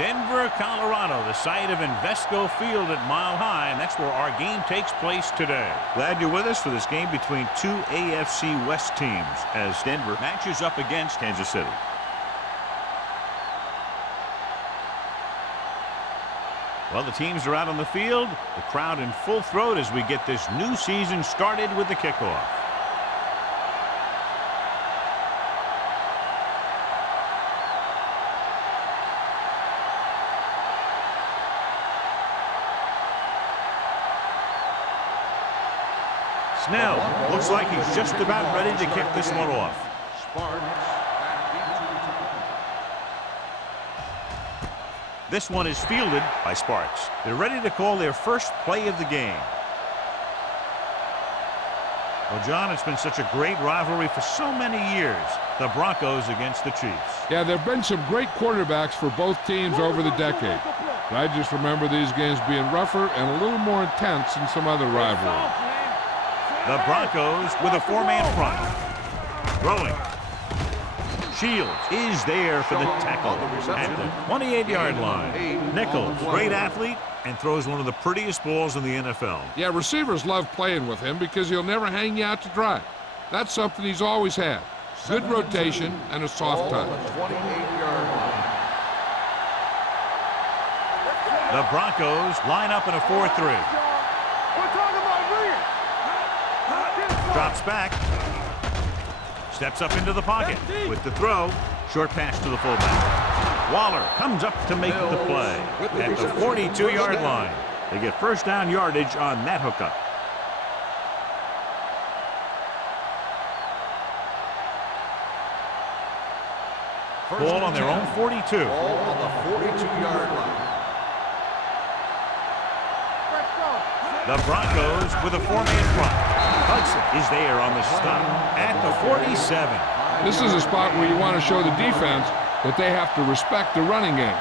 Denver, Colorado, the site of Invesco Field at Mile High, and that's where our game takes place today. Glad you're with us for this game between two AFC West teams as Denver matches up against Kansas City. Well, the teams are out on the field, the crowd in full throat as we get this new season started with the kickoff. Snell looks like he's just about ready to kick this one off. This one is fielded by Sparks. They're ready to call their first play of the game. Well, John, it's been such a great rivalry for so many years. The Broncos against the Chiefs. Yeah, there have been some great quarterbacks for both teams over the decade. But I just remember these games being rougher and a little more intense than some other rivalries. The Broncos with a four-man front. Throwing. Shields is there for the tackle at the 28-yard line. Nichols, great athlete, and throws one of the prettiest balls in the NFL. Yeah, receivers love playing with him because he'll never hang you out to dry. That's something he's always had. Good rotation and a soft touch. The Broncos line up in a 4-3. Drops back. Steps up into the pocket with the throw. Short pass to the fullback. Waller comes up to make the play at the 42-yard line. They get first down yardage on that hookup. Ball on their own 42. Ball on the 42-yard line. The Broncos with a four-man front. Hudson is there on the stop at the 47. This is a spot where you want to show the defense that they have to respect the running game.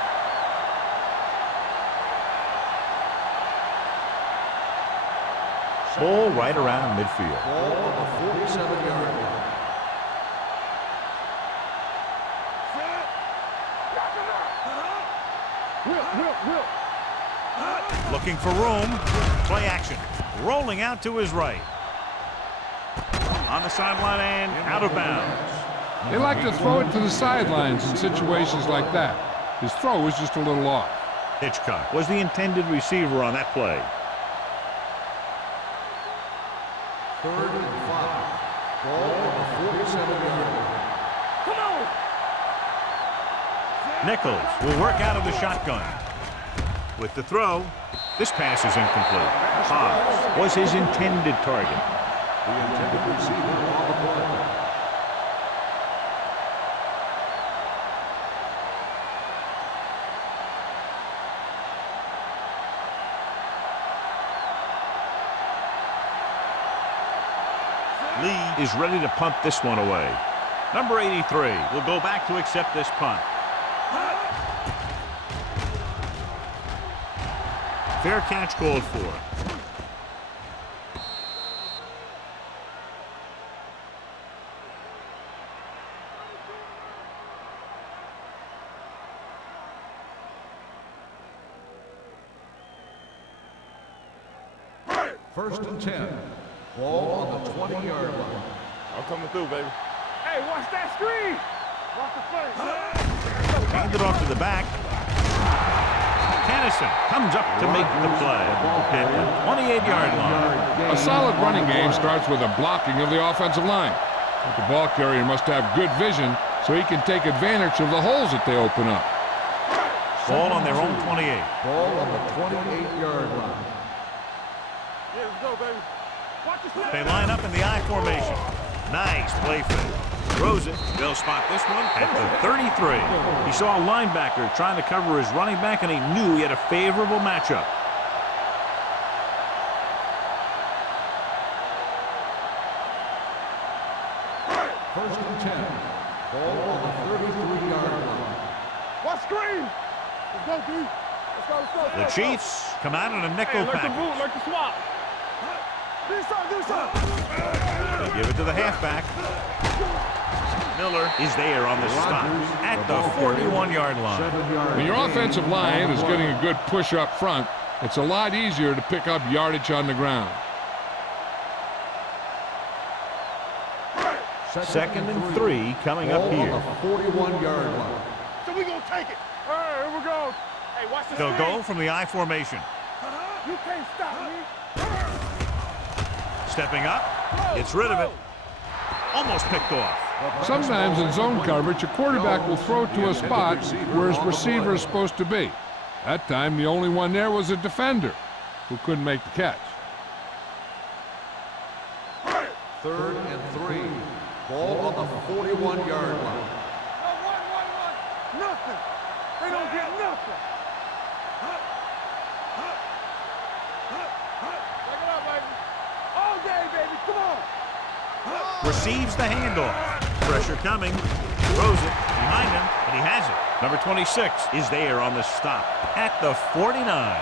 Ball right around midfield. Ball on the 47-yard line. Looking for room. Play action. Rolling out to his right. On the sideline and out of bounds. They like to throw it to the sidelines in situations like that. His throw was just a little off. Hitchcock was the intended receiver on that play. 3rd and 5. Ball on the 47-yard line. Come on! Nichols will work out of the shotgun. With the throw, this pass is incomplete. Hobbs was his intended target. The intended receiver on the play. Lee is ready to punt this one away. Number 83 will go back to accept this punt. Fair catch called for. First and 10. Ball on the 20-yard line. I'm coming through, baby. Hey, watch that screen. Watch the play. Hand it off to the back. Kennison comes up to make the play at the 28-yard line. A solid running game starts with a blocking of the offensive line. But the ball carrier must have good vision so he can take advantage of the holes that they open up. Ball on their own 28. Ball on the 28-yard line. Yeah, let's go, baby. Watch the snap. They line up in the I formation. Nice play fake. Throws it. They'll spot this one at the 33. He saw a linebacker trying to cover his running back, and he knew he had a favorable matchup. First and 10. Ball on the 33-yard line. Watch screen. Let's go, D. Let's go. The Chiefs come out in a nickel Hey, like the package. boot, like the swap. Do something. They give it to the halfback. Miller is there on the stop at the 41-yard line. When your offensive line is getting a good push up front, it's a lot easier to pick up yardage on the ground. 2nd and 3 coming up here. On the 41-yard line. So we gonna take it. All right, here we go. Hey, watch the They'll screen. go from the I formation. You can't stop me. Stepping up, gets rid of it. Almost picked off. Sometimes in zone coverage, a quarterback will throw to a spot where his receiver is supposed to be. That time, the only one there was a defender who couldn't make the catch. 3rd and 3. Ball on the 41-yard line. Nothing. They don't get nothing. Check it out, baby. All day, baby. Come on. Receives the handoff. Pressure coming. Throws it behind him, but he has it. Number 26 is there on the stop at the 49.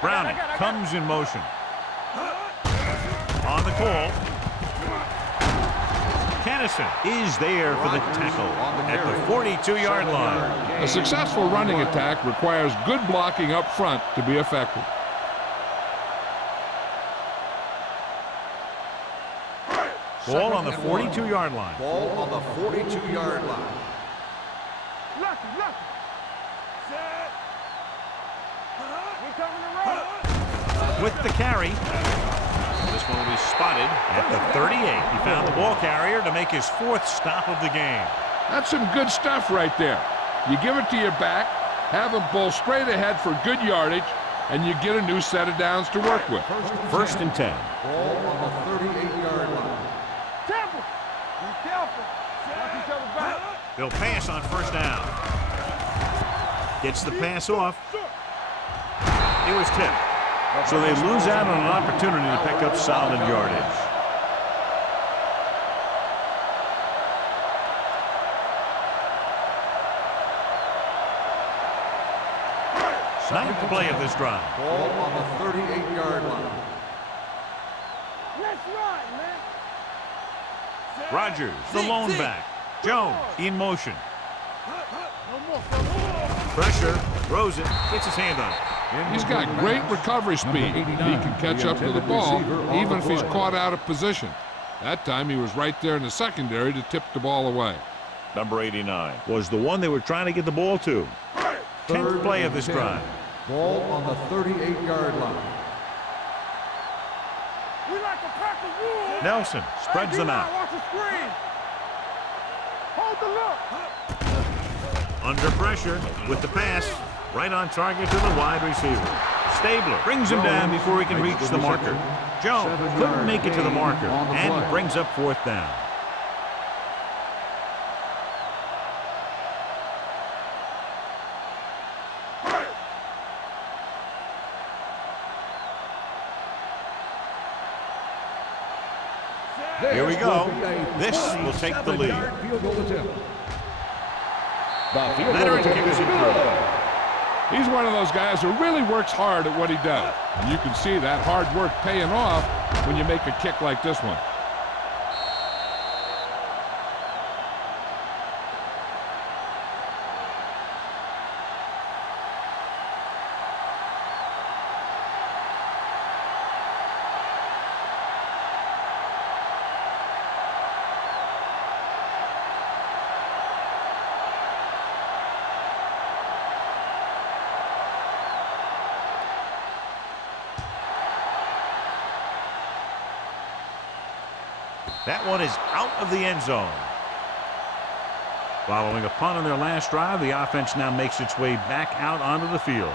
Browning comes in motion. On the call. Kennison is there for the tackle at the 42-yard line. A successful running attack requires good blocking up front to be effective. Ball on the 42-yard line. Ball on the 42-yard line. Lucky. Set. We coming to run. With the carry. This one will be spotted at the 38. He found the ball carrier to make his 4th stop of the game. That's some good stuff right there. You give it to your back, have him pull straight ahead for good yardage, and you get a new set of downs to work with. 1st and 10. Ball on the 38-yard line. Temple. Be careful. Watch each other back. They'll pass on 1st down. Gets the pass off. It was tipped. So they lose out on an opportunity to pick up solid yardage. Ninth play of this drive. Ball on the 38-yard line. Let's run, man. Rogers, the lone back. Jones in motion. No more. Pressure, throws it, gets his hand on it. He's got great recovery speed. He can catch up to the ball even if he's caught out of position. That time he was right there in the secondary to tip the ball away. Number 89 was the one they were trying to get the ball to. 10th play of this drive. Ball on the 38-yard line. We like to pack the rules. Nelson spreads them out. Watch the screen. Hold the look. Under pressure with the pass. Right on target to the wide receiver. Stabler brings him down before he can reach the marker. Jones couldn't make it to the marker and brings up 4th down. Here we go. This will take the lead. Leonard kicks it through. He's one of those guys who really works hard at what he does. And you can see that hard work paying off when you make a kick like this one. That one is out of the end zone. Following a punt on their last drive, the offense now makes its way back out onto the field.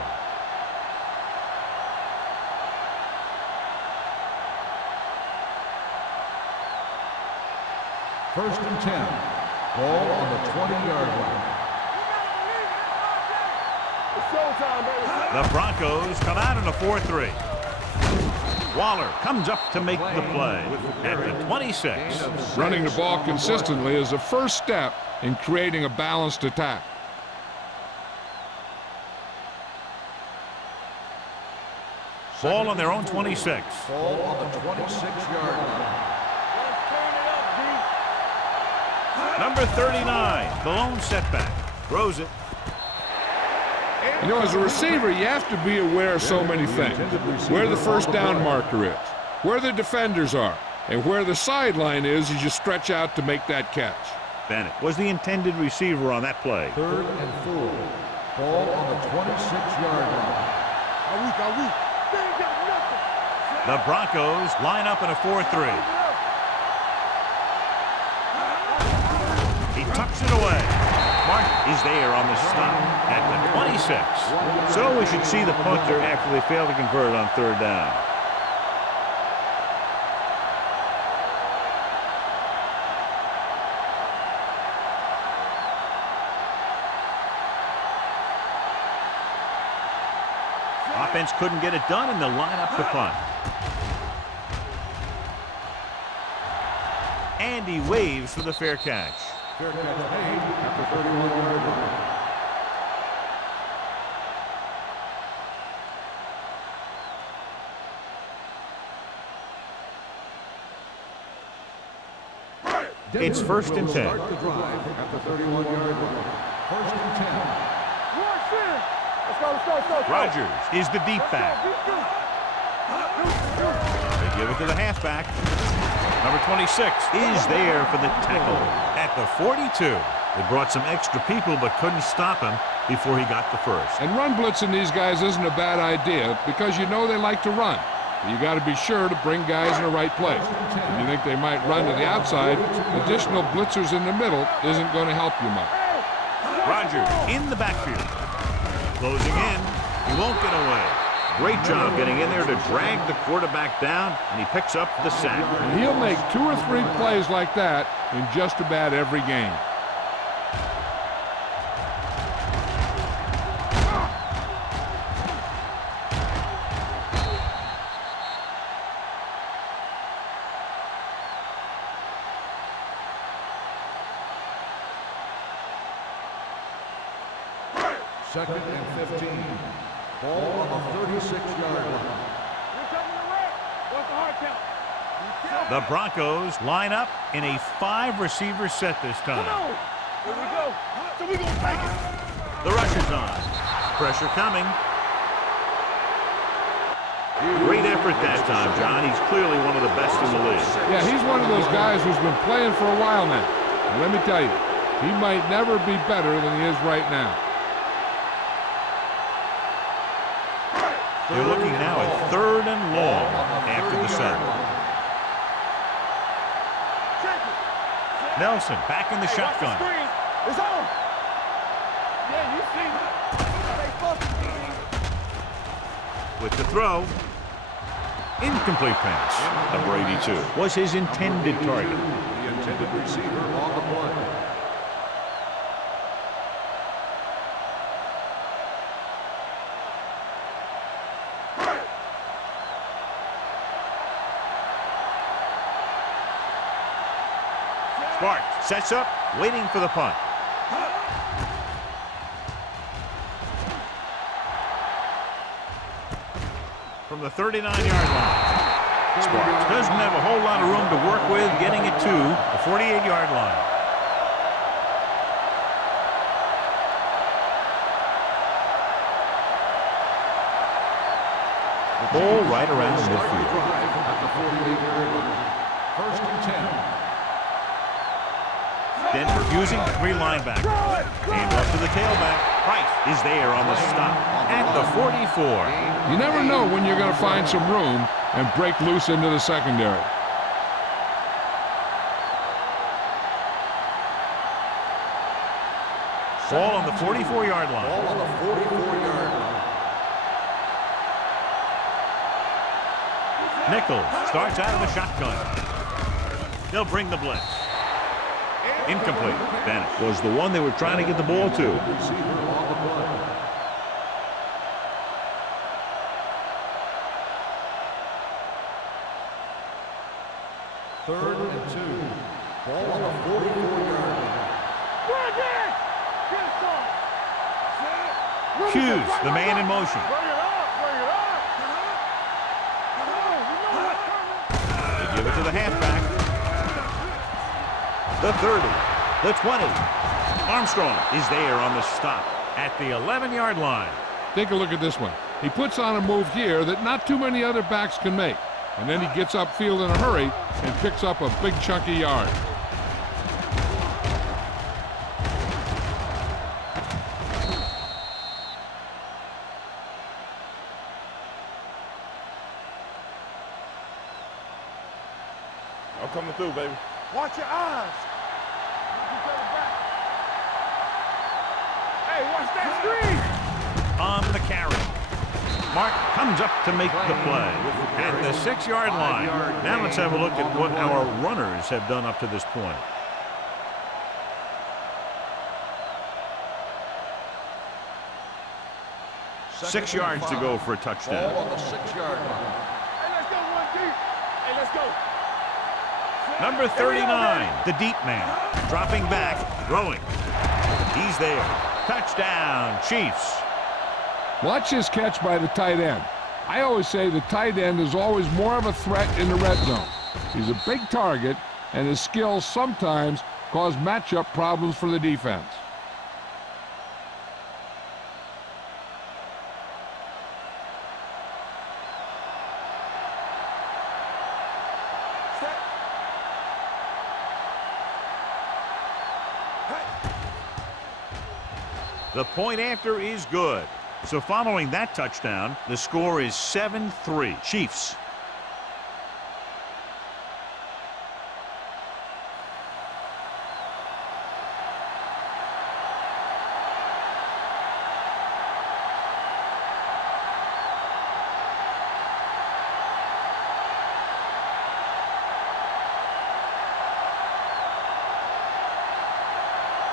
First and 10. Ball on the 20-yard line. showtime, baby. The Broncos come out in a 4-3. Waller comes up to make the play at the 26. Running the ball consistently is the first step in creating a balanced attack. Ball on their own 26. Ball on the 26-yard line. Number 39, the lone setback. Throws it. You know, as a receiver, you have to be aware of so many things. Where the first down marker is, where the defenders are, and where the sideline is as you stretch out to make that catch. Bennett was the intended receiver on that play. 3rd and 4. Ball on the 26-yard line. The Broncos line up in a 4-3. He tucks it away. Martin is there on the stop at the 26. So we should see the punter after they fail to convert on 3rd down. Offense couldn't get it done, and they'll line up to punt. And he waves for the fair catch. Fair catch made at the 31-yard line. It's 1st and 10. Start the drive at the 31-yard line. 1st and 10. Let's go. Rogers is the deep back. They give it to the halfback. Number 26 is there for the tackle at the 42. They brought some extra people but couldn't stop him before he got the first. And run blitzing these guys isn't a bad idea because you know they like to run. But you got to be sure to bring guys in the right place. If you think they might run to the outside, additional blitzers in the middle isn't going to help you much. Rogers in the backfield. Closing in. He won't get away. Great job getting in there to drag the quarterback down, and he picks up the sack. And he'll make 2 or 3 plays like that in just about every game. Second and 15. Ball on the 36-yard line. The Broncos line up in a 5-receiver set this time. Here we go. So we gonna take it. The rush is on. Pressure coming. Great effort that time, John. He's clearly one of the best in the league. Yeah, he's one of those guys who's been playing for a while now. And let me tell you, he might never be better than he is right now. They're looking now at 3rd and long after the set. Nelson back in the shotgun. It's on. Yeah, you see. Stay focused. With the throw. Incomplete pass. Number 82 was his intended target. The intended receiver on the play. Sparks sets up, waiting for the punt. From the 39-yard line. Sparks doesn't have a whole lot of room to work with, getting it to the 48-yard line. The ball right around midfield. At the 48-yard line. 1st and 10. Denver using 3 linebackers. Aimed up to the tailback. Price is there on the stop at the 44. You never know when you're going to find some room and break loose into the secondary. Ball on the 44-yard line. Ball on the 44-yard line. Nichols starts out of the shotgun. They'll bring the blitz. Incomplete. Bennett was the one they were trying to get the ball to. Receiver on the play. 3rd and 2. Ball on the 44-yard line. Hughes, the man in motion. They give it to the halfback. The 30, the 20. Armstrong is there on the stop At the 11-yard line. Take a look at this one. He puts on a move here that not too many other backs can make. And then he gets upfield in a hurry and picks up a big chunky yard. I'm coming through, baby. Watch your eyes. Hey, watch that screen. on the carry. Mark comes up to make the play at the 6-yard line. Now let's have a look at what our runners have done up to this point. Six yards to go for a touchdown. Ball on the 6-yard line. Hey, let's go, one deep. Hey, let's go. Number 39, the deep man, dropping back, throwing. He's there. Touchdown, Chiefs. Watch his catch by the tight end. I always say the tight end is always more of a threat in the red zone. He's a big target, and his skills sometimes cause matchup problems for the defense. The point after is good. So following that touchdown, the score is 7-3 Chiefs.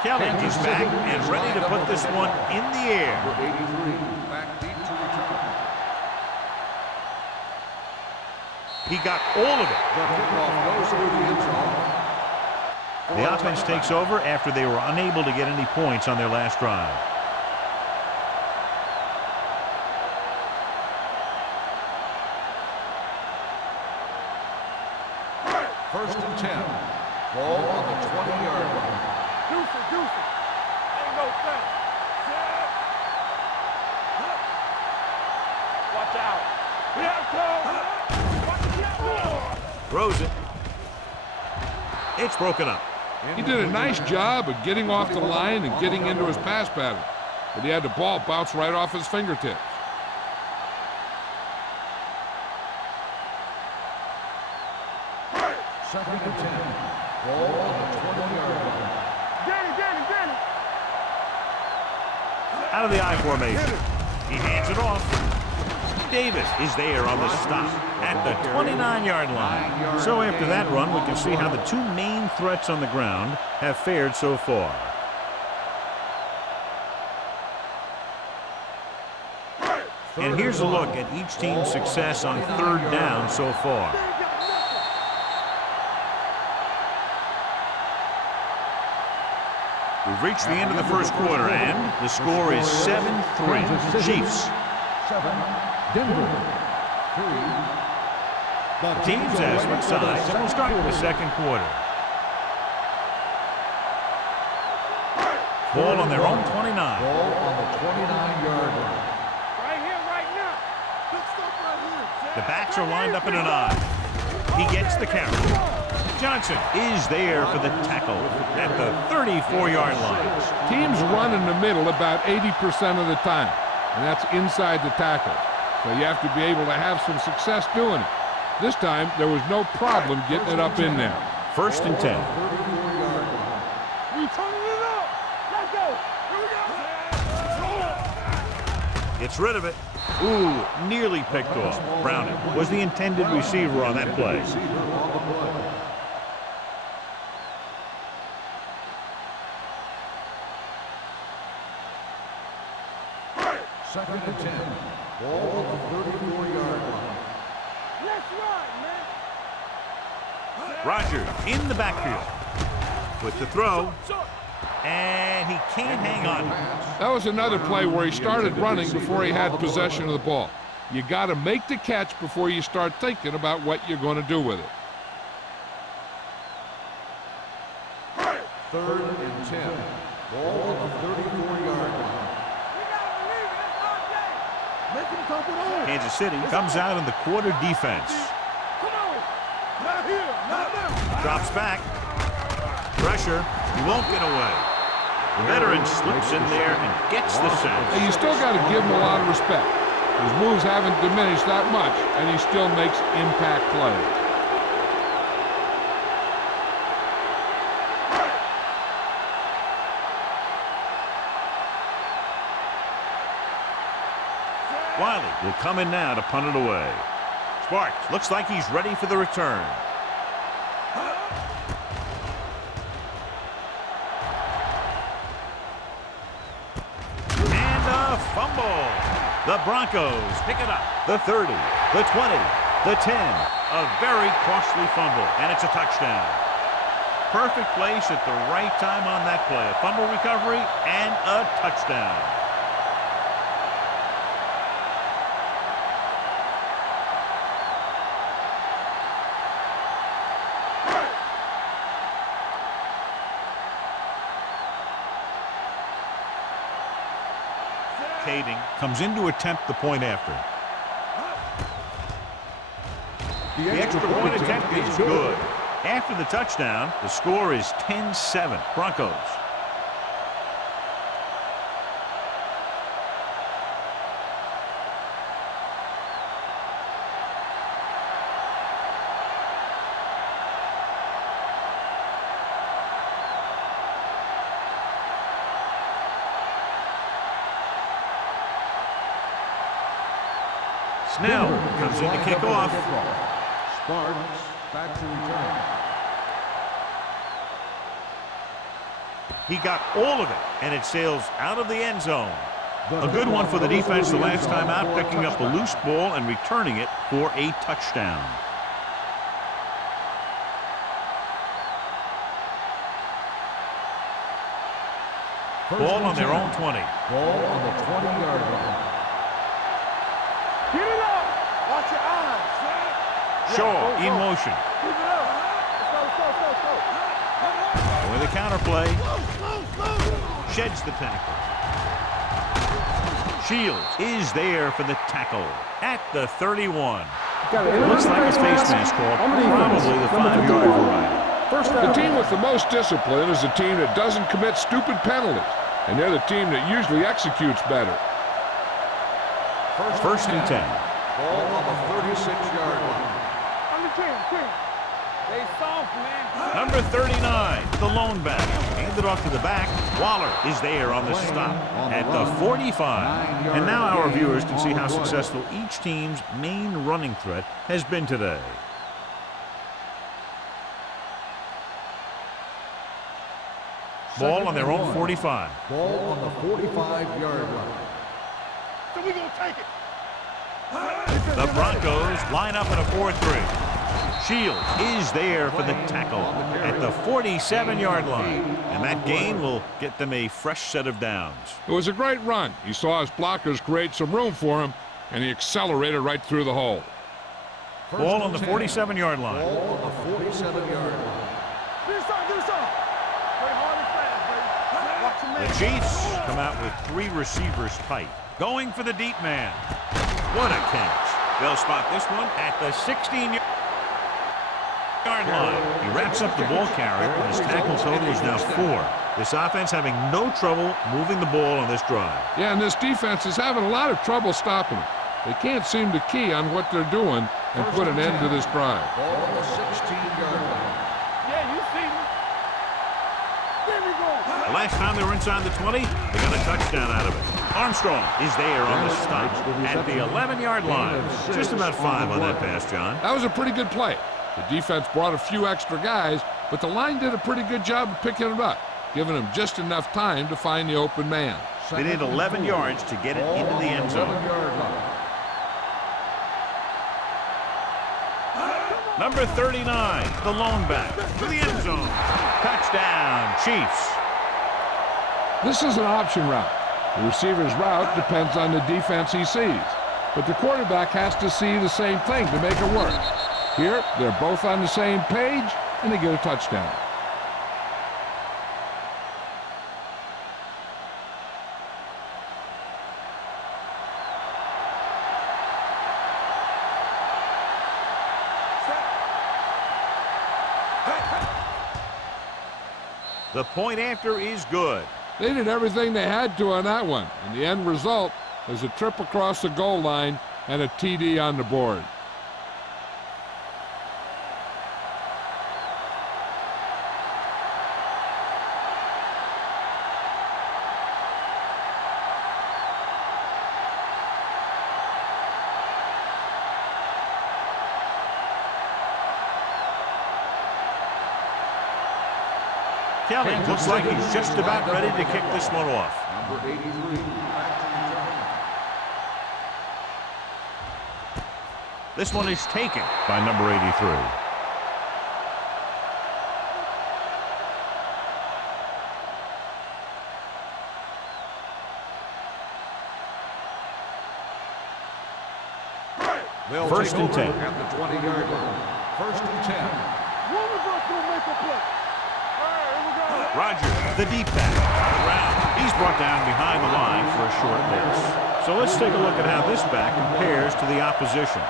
Kelly is back and ready to put this one in the air. Number 83, back deep to return. He got all of it. The kickoff goes through the end zone. The offense takes over after they were unable to get any points on their last drive. First and 10. Ball on the 20-yard line. Deuce. Ain't no thing. Watch out. We have to. Throws it. It's broken up. He did a nice job of getting off the line and getting into his pass pattern, but he had the ball bounce right off his fingertips. Second and 10. Ball on the 20-yard line. Danny. Out of the I formation. He hands it off. Davis is there on the stop at the 29-yard line. So after that run, we can see how the two main threats on the ground have fared so far. And here's a look at each team's success on third down so far. We've reached the end of the first quarter, and the score is 7-3 Chiefs. 7, Denver. 3. The teams have switched sides, and we'll start with the second quarter. Ball on their own 29. Ball on the 29-yard line. Right here, right now. Good stuff right here. The backs are lined up in an I. He gets the carry. Johnson is there for the tackle at the 34-yard line. Teams run in the middle about 80% of the time, and that's inside the tackle. So you have to be able to have some success doing it. This time, there was no problem getting it up in there. First and 10. 34-yard line. We turning it up. Let's go. Here we go. Gets rid of it. Ooh, nearly picked off. Browning was the intended receiver on that play. Receiver on the play. Second and 10. Ball on the 34-yard line. Let's run, man. Rogers in the backfield with the throw, and he can't hang on. That was another play where he started running before he had possession of the ball. You got to make the catch before you start thinking about what you're going to do with it. 3rd and 10. Ball on the 34-yard line. Kansas City comes out in the quarter defense. Drops back. Pressure. He won't get away. The veteran slips in there and gets the sack. Hey, you still got to give him a lot of respect. His moves haven't diminished that much, and he still makes impact plays. Wiley will come in now to punt it away. Sparks looks like he's ready for the return. And a fumble. The Broncos pick it up. The 30, the 20, the 10. A very costly fumble, and it's a touchdown. Perfect place at the right time on that play. A fumble recovery and a touchdown. Kading comes in to attempt the point after. The extra point attempt is good. After the touchdown, the score is 10-7 Broncos. Snell comes in to kick off. Sparks back to return. He got all of it, and it sails out of the end zone. A good one for the defense the last time out, picking up a loose ball and returning it for a touchdown. Ball on their own 20. Ball on the 20-yard line. Get it up. Watch your eyes. Shaw in motion. Keep it up. Let's go. With a counter play. Sheds the tackle. Shields is there for the tackle at the 31. Looks like a face mask call, probably the 5-yard variety. The team with the most discipline is the team that doesn't commit stupid penalties, and they're the team that usually executes better. First and 10. Ball on the 36-yard line. On the 10. They soft, man. Number 39, the lone back. Handed off to the back. Waller is there on the stop at the 45. And now our viewers can see how successful each team's main running threat has been today. Ball on their own 45. Ball on the 45-yard line. So we gonna take it. The Broncos line up in a 4-3. Shields is there for the tackle at the 47-yard line. And that gain will get them a fresh set of downs. It was a great run. He saw his blockers create some room for him, and he accelerated right through the hole. Ball on the 47-yard line. Ball on the 47-yard line. Get us on. Play hard and fast, baby. Watch your man. The Chiefs come out with 3 receivers tight. Going for the deep man. What a catch. They'll spot this one at the 16-yard line. He wraps up the ball carrier, and his tackle total is now 4. This offense having no trouble moving the ball on this drive. Yeah, and this defense is having a lot of trouble stopping him. They can't seem to key on what they're doing and put an end to this drive. Ball on the 16-yard line. Yeah, you see me. There we go. The last time they were inside the 20, they got a touchdown out of it. Armstrong is there on the stop at the 11-yard line. Just about 5 on that pass, John. That was a pretty good play. The defense brought a few extra guys, but the line did a pretty good job of picking it up, giving them just enough time to find the open man. They need 11 yards to get it into the end zone. 11-yard line. Number 39, the lone back, to the end zone. Touchdown, Chiefs. This is an option route. The receiver's route depends on the defense he sees, but the quarterback has to see the same thing to make it work. Here, they're both on the same page, and they get a touchdown. The point after is good. They did everything they had to on that one, and the end result is a trip across the goal line and a TD on the board. Kelly looks like he's just about ready to kick this one off. Number 83. This one is taken by number 83. They'll First take and over 10. at the 20-yard line. First and 10. One of us will make a play. All right, here we go. Roger, the deep back, around. He's brought down behind the line for a short loss. So let's take a look at how this back compares to the opposition.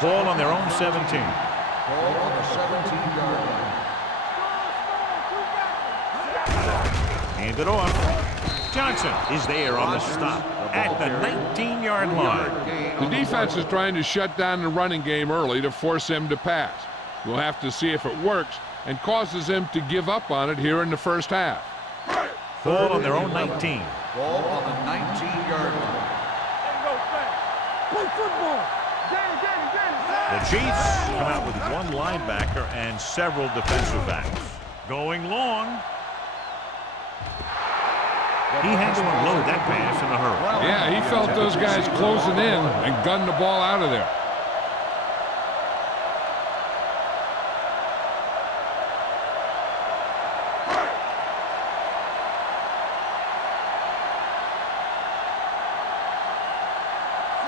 Ball on their own 17. Ball on the 17-yard line. Hand it off. Johnson is there on the stop at the 19-yard line. The defense is trying to shut down the running game early to force him to pass. We'll have to see if it works and causes him to give up on it here in the first half. Ball on their own 19. Ball on the 19-yard line. Play football. The Chiefs come out with one linebacker and several defensive backs. Going long. He had to unload that pass in a hurry. Yeah, he felt those guys closing in and gunned the ball out of there.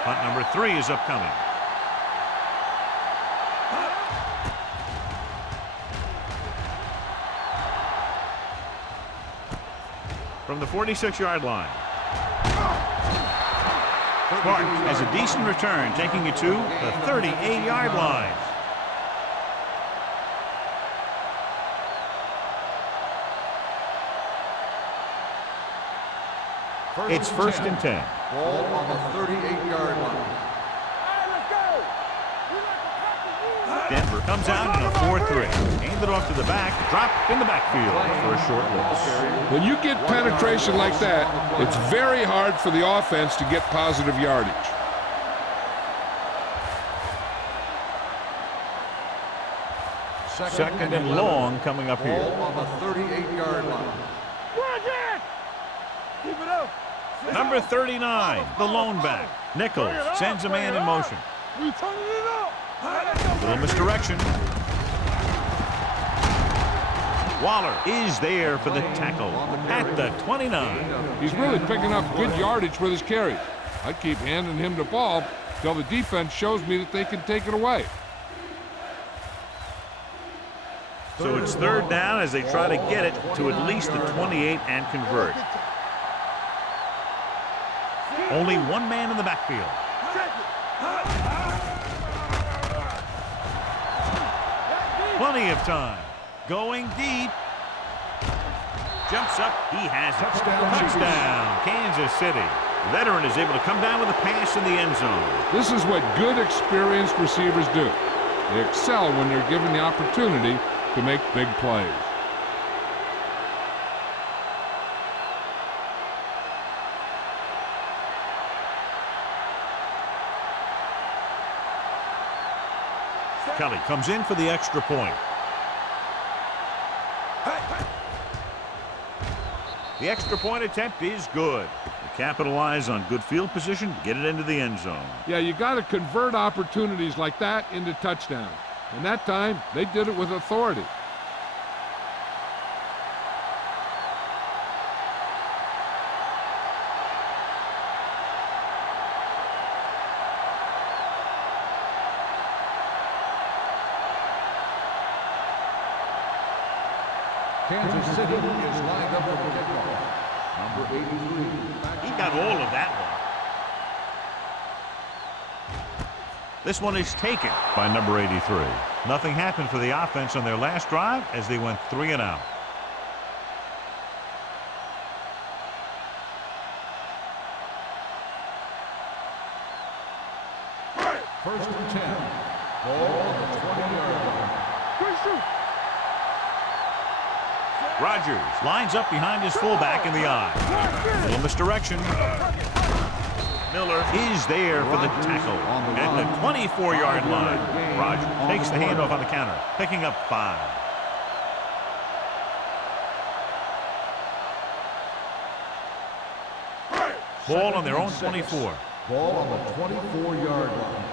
Punt number 3 is upcoming. From the 46-yard line. Spartans has a decent return, taking it to the 38-yard line. It's first and 10. Ball on the 38-yard line. Denver comes out in a 4-3. Handed off to the back, dropped in the backfield for a short loss. When you get penetration like that, it's very hard for the offense to get positive yardage. Second and long coming up here. Ball on the 38-yard line. Keep it up. Number 39, the lone back. Nichols sends a man in motion. We turning it up. Little misdirection. Waller is there for the tackle at the 29. He's really picking up good yardage with his carries. I keep handing him the ball till the defense shows me that they can take it away. So it's third down as they try to get it to at least the 28 and convert. Only one man in the backfield. Plenty of time. Going deep. Jumps up. He has it. Touchdown, Kansas City. The veteran is able to come down with a pass in the end zone. This is what good, experienced receivers do. They excel when they're given the opportunity to make big plays. Kelly comes in for the extra point. The extra point attempt is good. The capitalize on good field position, get it into the end zone. Yeah, you got to convert opportunities like that into touchdowns. And that time, they did it with authority. Kansas City is lined up for the kickoff. Number 83. He got all of that one. This one is taken by number 83. Nothing happened for the offense on their last drive as they went 3 and out. First and 10. Ball on the 20-yard line. Good shoot. Rodgers lines up behind his fullback in the eye. A little misdirection. Miller is there for the tackle at the 24-yard line. Rodgers takes the handoff on the counter, picking up 5. Ball on their own 24. Ball on the 24-yard line.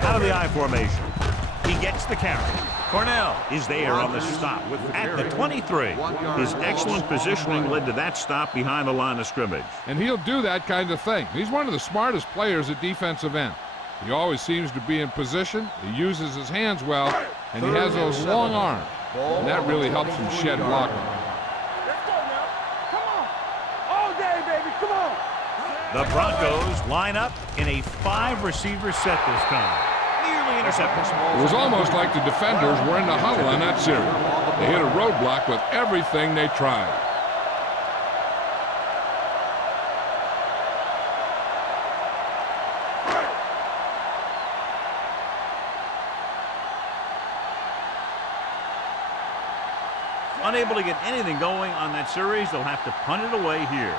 Out of the I formation. He gets the carry. Cornell is there on the stop at the 23. His excellent positioning led to that stop behind the line of scrimmage. And he'll do that kind of thing. He's one of the smartest players at defensive end. He always seems to be in position. He uses his hands well, and he has those long arms. And that really helps him shed blocking. Let's go now. Come on. All day, baby. Come on. The Broncos line up in a 5-receiver set this time. Nearly intercepted. It was almost like the defenders were in the huddle on that series. They hit a roadblock with everything they tried. Unable to get anything going on that series, they'll have to punt it away here.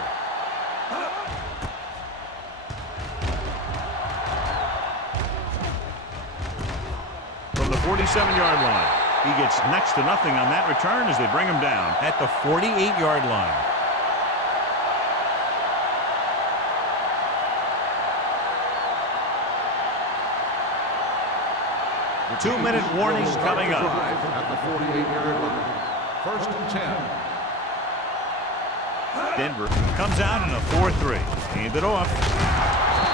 From the 47-yard line, he gets next to nothing on that return as they bring him down at the 48-yard line. The 2-minute warning's coming up. At the 48-yard line. First and 10. Denver comes out in a 4-3. Hand it off.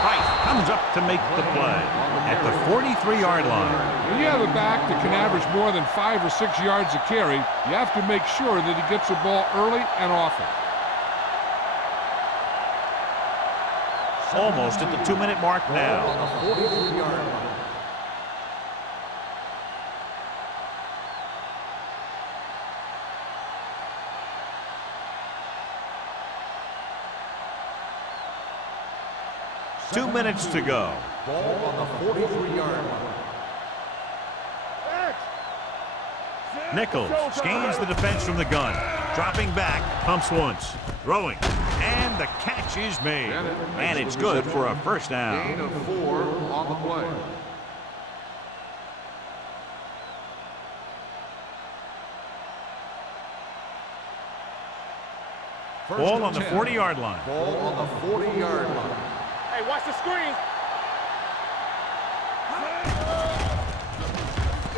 Price comes up to make the play at the 43-yard line. When you have a back that can average more than 5 or 6 yards a carry, you have to make sure that he gets the ball early and often. Almost at the 2-minute mark now. On the 43-yard line. Two minutes to go. Ball on the 43-yard line. Nichols scans the defense from the gun. Dropping back, pumps once. Throwing. And the catch is made. And it's good for a first down. Gain of 4 on the play. Ball on the 40-yard line. Ball on the 40-yard line. Hey, watch the screen.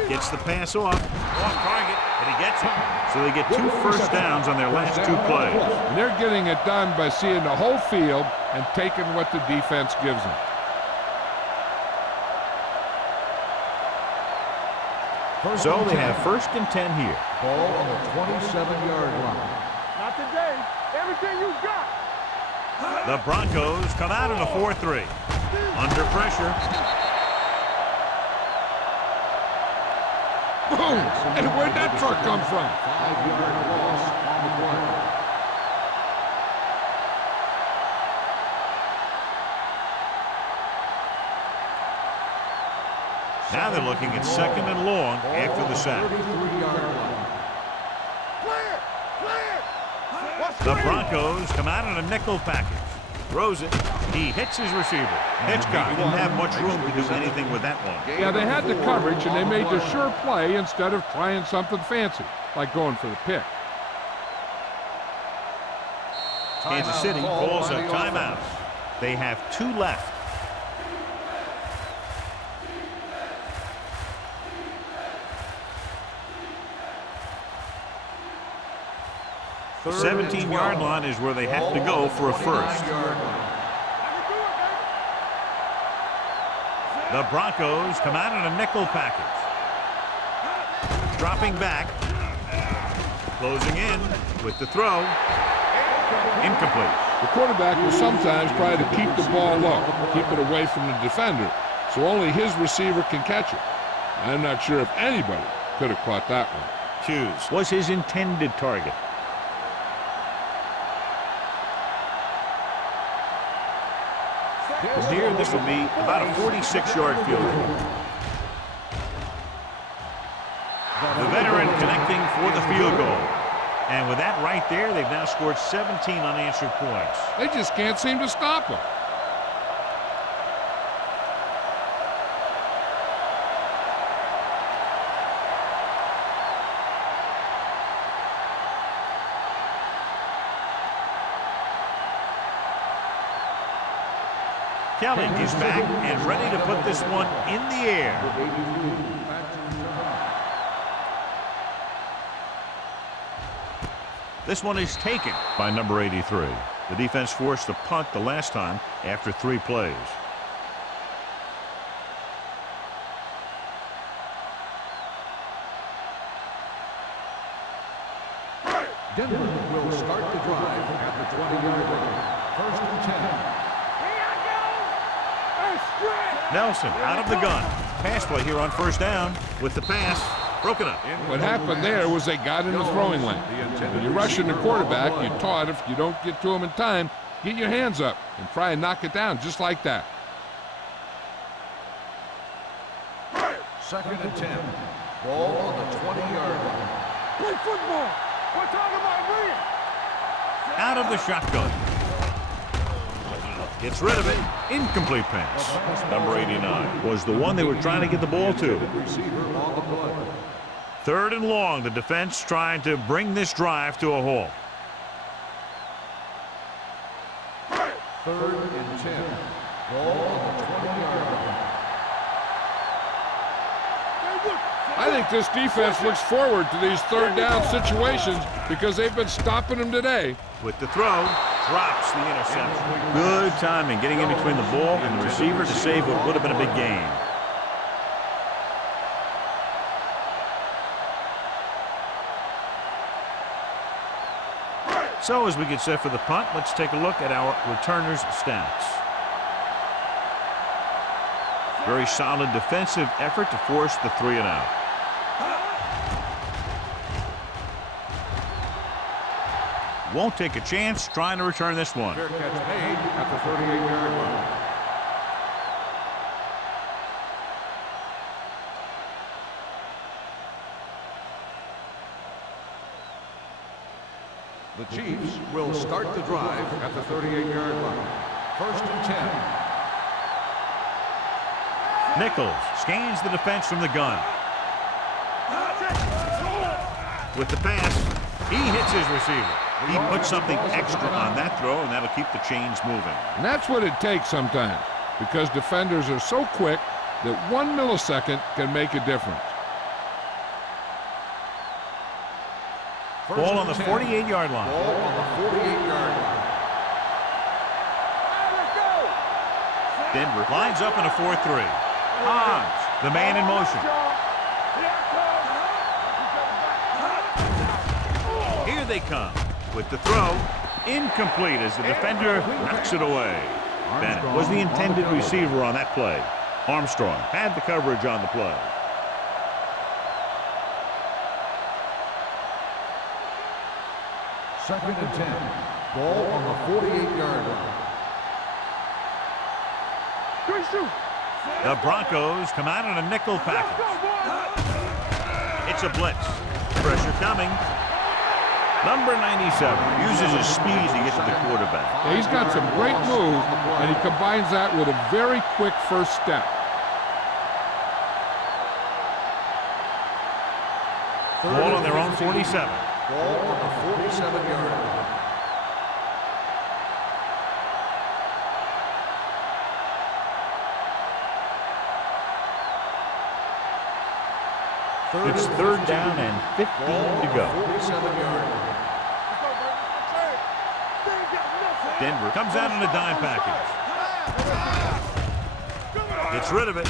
Gets the pass off target, but he gets it. So they get 2 first downs on their last 2 plays. And they're getting it done by seeing the whole field and taking what the defense gives them. So they have first and 10 here. Ball on the 27-yard line. Not today. Everything you got. The Broncos come out in a 4-3. Under pressure. Boom! And where'd that truck come from? 5-yard loss on the play. Now they're looking at second and long after the sack. 33-yard line. The Broncos come out in a nickel package. Throws it. He hits his receiver. Hitchcock didn't have much room to do anything with that one. Yeah, they had the coverage, and they made the sure play instead of trying something fancy, like going for the pick. Kansas City calls a timeout. They have 2 left. The 17-yard line is where they have to go for a first. The Broncos come out in a nickel package. Dropping back. Closing in with the throw. Incomplete. The quarterback will sometimes try to keep the ball low, keep it away from the defender, so only his receiver can catch it. I'm not sure if anybody could have caught that one. Hughes was his intended target. From here, this will be about a 46-yard field goal. The veteran connecting for the field goal. And with that right there, they've now scored 17 unanswered points. They just can't seem to stop him. Kelly is back and ready to put this one in the air. This one is taken by number 83. The defense forced a punt the last time after 3 plays. Denver will start the drive at the 20-yard line. First and 10. Nelson out of the gun. Pass play here on first down with the pass broken up. What happened there was they got in the throwing lane. When you're rushing the quarterback, you're taught if you don't get to him in time, get your hands up and try and knock it down just like that. Second and 10. Ball on the 20-yard line. Play football. We're talking about me. Out of the shotgun. Gets rid of it. Incomplete pass. Number 89 was the one they were trying to get the ball to. Third and long. The defense trying to bring this drive to a halt. Third and 10. Ball on the 20-yard line. I think this defense looks forward to these third down situations because they've been stopping them today. With the throw, drops the interception. Good timing, getting in between the ball and the receiver to save what would have been a big gain. So as we get set for the punt, let's take a look at our returners' stats. Very solid defensive effort to force the 3 and out. Won't take a chance trying to return this one. Fair catch made at the 38-yard line. The Chiefs will start the drive at the 38-yard line. First and 10. Nichols scans the defense from the gun. With the pass, he hits his receiver. He puts something extra on that throw, and that'll keep the chains moving. And that's what it takes sometimes because defenders are so quick that 1 millisecond can make a difference. Ball on the 48-yard line. Ball on the 48-yard line. Denver lines up in a 4-3. Hans, the man in motion. Here they come. With the throw, incomplete as the defender knocks it away. Bennett was the intended receiver on that play. Armstrong had the coverage on the play. Second and 10. Ball on the 48-yard line. The Broncos come out in a nickel package. It's a blitz. Pressure coming. Number 97 uses his speed to get to the quarterback. Yeah, he's got some great moves, and he combines that with a very quick first step. Ball on their own 47. Ball on the 47-yard line. It's third down and 15 to go. 47-yard. Denver comes out in a dime package. Gets rid of it.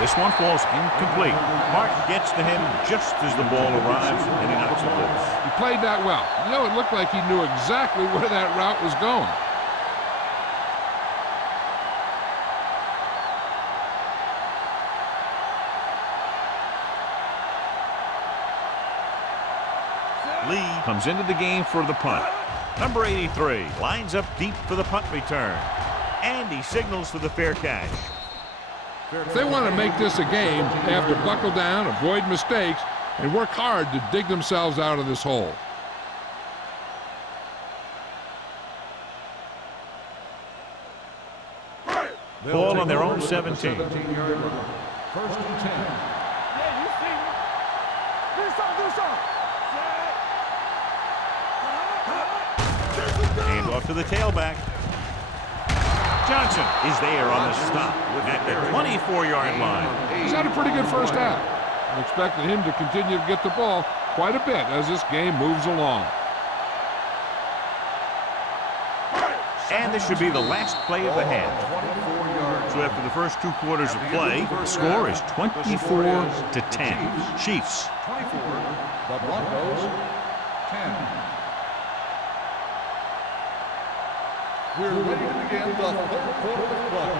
This one falls incomplete. Mark gets to him just as the ball arrives, and he knocks it loose. He played that well. You know, it looked like he knew exactly where that route was going. Lee comes into the game for the punt. Number 83 lines up deep for the punt return. And he signals for the fair catch. If they want to make this a game, they have to buckle down, avoid mistakes, and work hard to dig themselves out of this hole. Ball on their own 17. 17-yard line. First and 10. Yeah, you see me. Do something. Hand off to the tailback. Johnson is there on the stop at the 24-yard line. He's had a pretty good first half. I'm expecting him to continue to get the ball quite a bit as this game moves along. And this should be the last play of the half. 24 yards. So after the first 2 quarters of play, the score is 24-10. Chiefs. 24. The Broncos 10. We're ready to begin the third quarter of play.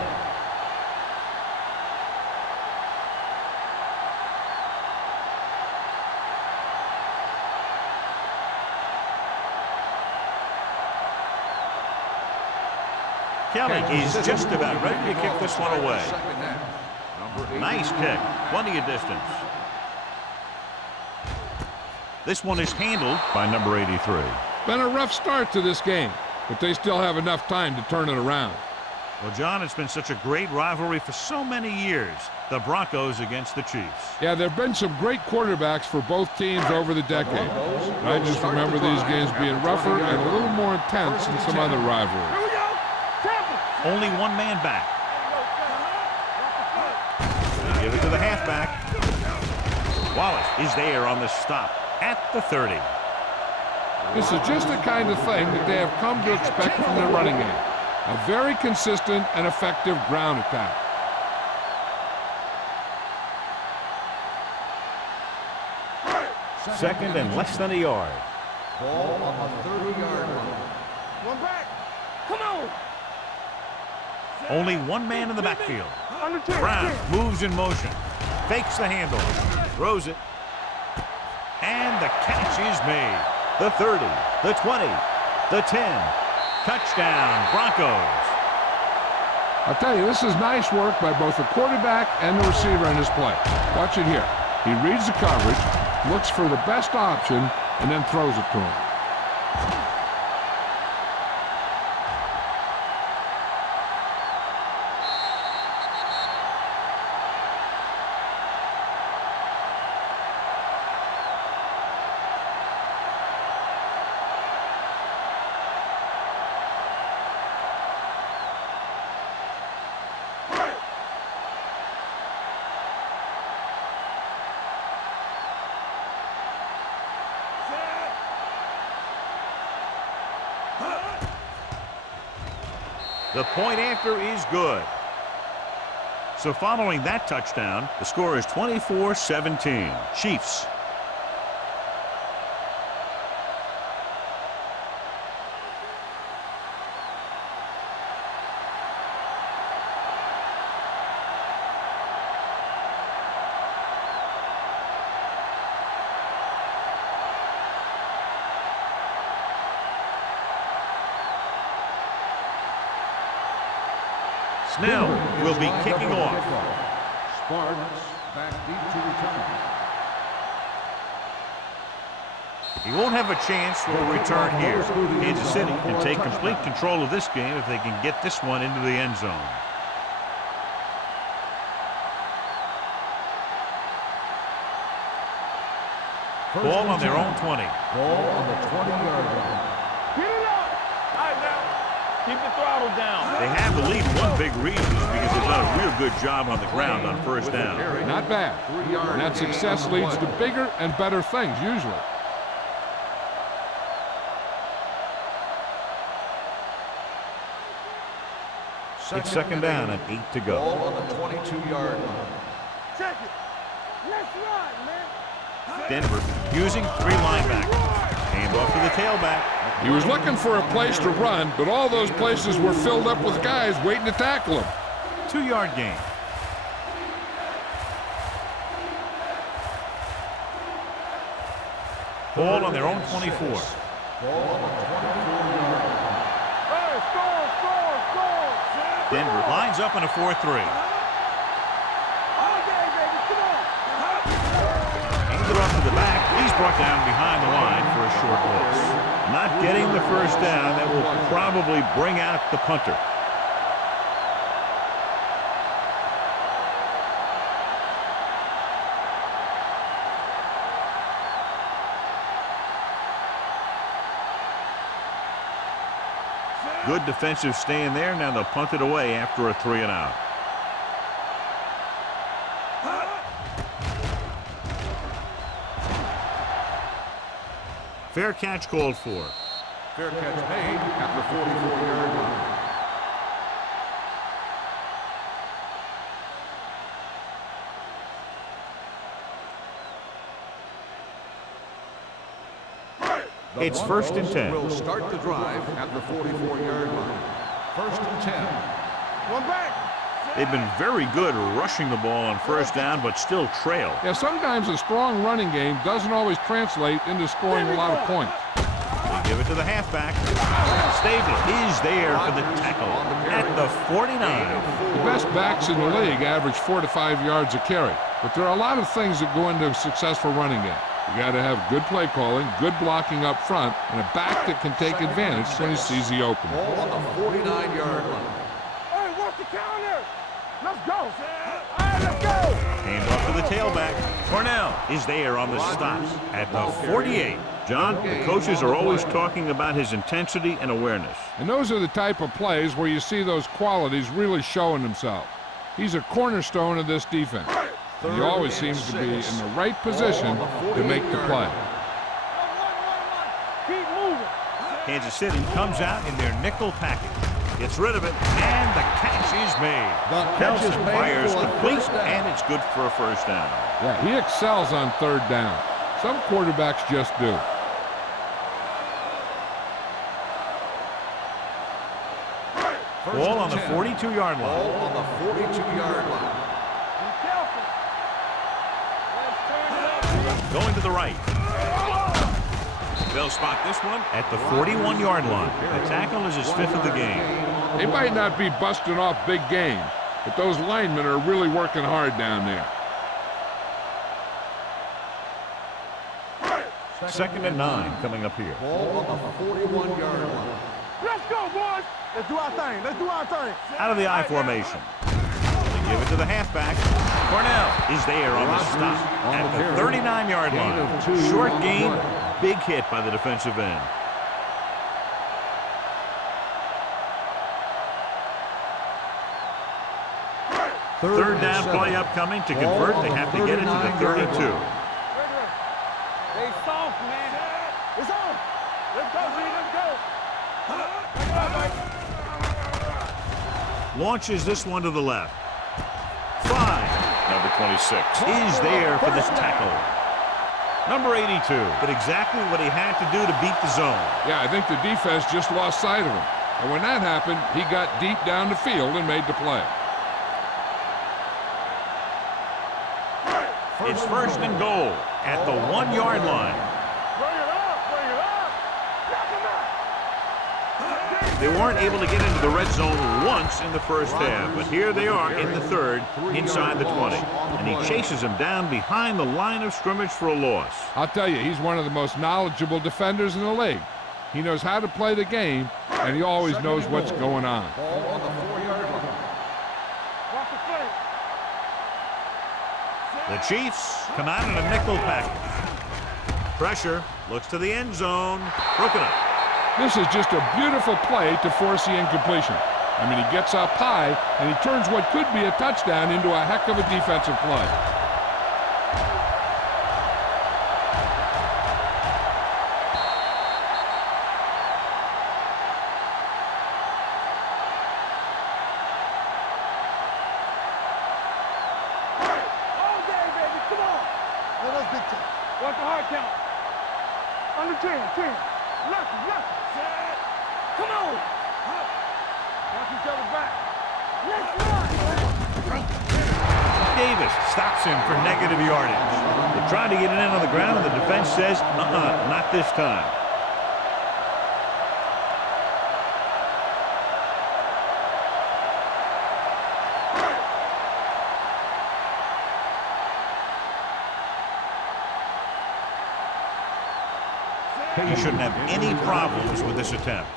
Kelly is just about ready to kick this one away. Second half. Number 8. Nice kick. Plenty of distance. This one is handled by number 83. Been a rough start to this game, but they still have enough time to turn it around. Well, John, it's been such a great rivalry for so many years. The Broncos against the Chiefs. Yeah, there have been some great quarterbacks for both teams over the decade. I just remember these games being rougher and a little more intense than some other rivalries. Here we go. Tackle. Only one man back. They give it to the halfback. Wallace is there on the stop at the 30. This is just the kind of thing that they have come to expect from their running game. A very consistent and effective ground attack. Second and less than a yard. Ball on the 30-yard line. One back. Come on. Only one man in the backfield. Under 10. Brown moves in motion. Fakes the handle. Throws it. And the catch is made. The 30, the 20, the 10. Touchdown, Broncos. I'll tell you, this is nice work by both the quarterback and the receiver in this play. Watch it here. He reads the coverage, looks for the best option, and then throws it to him. The point after is good. So following that touchdown, the score is 24-17. Chiefs. Snell will be kicking off. Sparks back deep to return. He won't have a chance for a return here. Kansas City can take complete control of this game if they can get this one into the end zone. Ball on their own 20. Ball on the 20-yard line. Get it up. All right, now. Keep the throttle down. They have the lead. One big reason is because they've done a real a good job on the ground on first down. Not bad. And that success leads to bigger and better things usually. It's second down and 8 to go. Ball on the 22-yard line. Check it. Let's run, man. Denver using 3 linebackers. Hand off to the tailback. He was looking for a place to run, but all those places were filled up with guys waiting to tackle him. 2-yard gain. Ball on their own 24. Ball on the 24-yard line. Hey, score. Denver lines up in a 4-3. Okay, baby, come on. Hands it off to the back. He's brought down behind the line for a short loss. Not getting the first down. That will probably bring out the punter. Good defensive stand there. Now they'll punt it away after a 3-and-out. Fair catch called for. Fair catch made at the 44-yard line. It's first and 10. Will start the drive at the 44-yard line. First and 10. One back. They've been very good rushing the ball on first down, but still trail. Yeah, sometimes a strong running game doesn't always translate into scoring a lot of points. They give it to the halfback. Stabler is there for the tackle at the 49. The best backs in the league average 4 to 5 yards a carry, but there are a lot of things that go into a successful running game. You got to have good play calling, good blocking up front, and a back that can take advantage when he sees the opening. Ball on the 49-yard line. Hey, watch the counter. Let's go. All right, let's go. Hand off to the tailback. Cornell is there on the stops at the 48. John, the coaches are always talking about his intensity and awareness. And those are the type of plays where you see those qualities really showing themselves. He's a cornerstone of this defense. And he always seems to be in the right position to make the play. Keep moving. Kansas City comes out in their nickel package. Gets rid of it, and the catch is made. The catch is Nelson made fires for a complete, first down. and it's good for a first down. Yeah, he excels on third down. Some quarterbacks just do. Ball on the 42-yard line. Ball on the 42-yard line. Be careful. Let's turn it up. Going to the right. They'll spot this one at the 41-yard line. The tackle is his 5th of the game. They might not be busting off big game, but those linemen are really working hard down there. Second and 9 coming up here. Ball on the 41-yard line. Let's go, boys. Let's do our thing. Let's do our thing. Out of the I formation. They give it to the halfback. Cornell is there on the stop at the 39-yard line. Short gain, big hit by the defensive end. Third down play upcoming. To convert, they have to get into the 32. They soft, man. It's on. Let's go, G. Let's go. Launches this one to the left. 5. Number 26 is there for this tackle. Number 82 did exactly what he had to do to beat the zone. Yeah, I think the defense just lost sight of him. And when that happened, he got deep down the field and made the play. It's first and goal at the 1-yard line. Bring it up. Bring it up. Knock him out. They weren't able to get into the red zone once in the first half, but here they are in the third, inside the 20. And he chases him down behind the line of scrimmage for a loss. I'll tell you, he's one of the most knowledgeable defenders in the league. He knows how to play the game, and he always knows what's going on. Ball on the 4-yard line. Watch the play. The Chiefs come out in a nickel package. Pressure, looks to the end zone, broken up. This is just a beautiful play to force the incompletion. I mean, he gets up high, and he turns what could be a touchdown into a heck of a defensive play. All day, baby. Come on. Let us big time. Watch the hard count. Under 10. Left. Set. Come on. Watch each other back. Let's run. Davis stops him for negative yardage. They tried to get it in on the ground, and the defense says, not this time. He shouldn't have any problems with this attempt.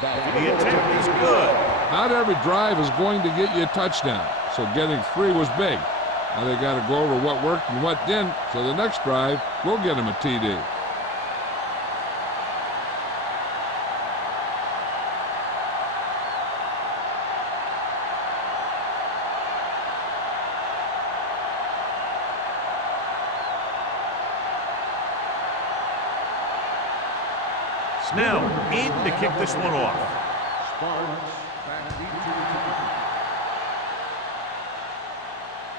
The attempt is good. Not every drive is going to get you a touchdown, so getting 3 was big. Now they got to go over what worked and what didn't, so the next drive will get him a TD. Snell in to kick this one off. Sparks back deep to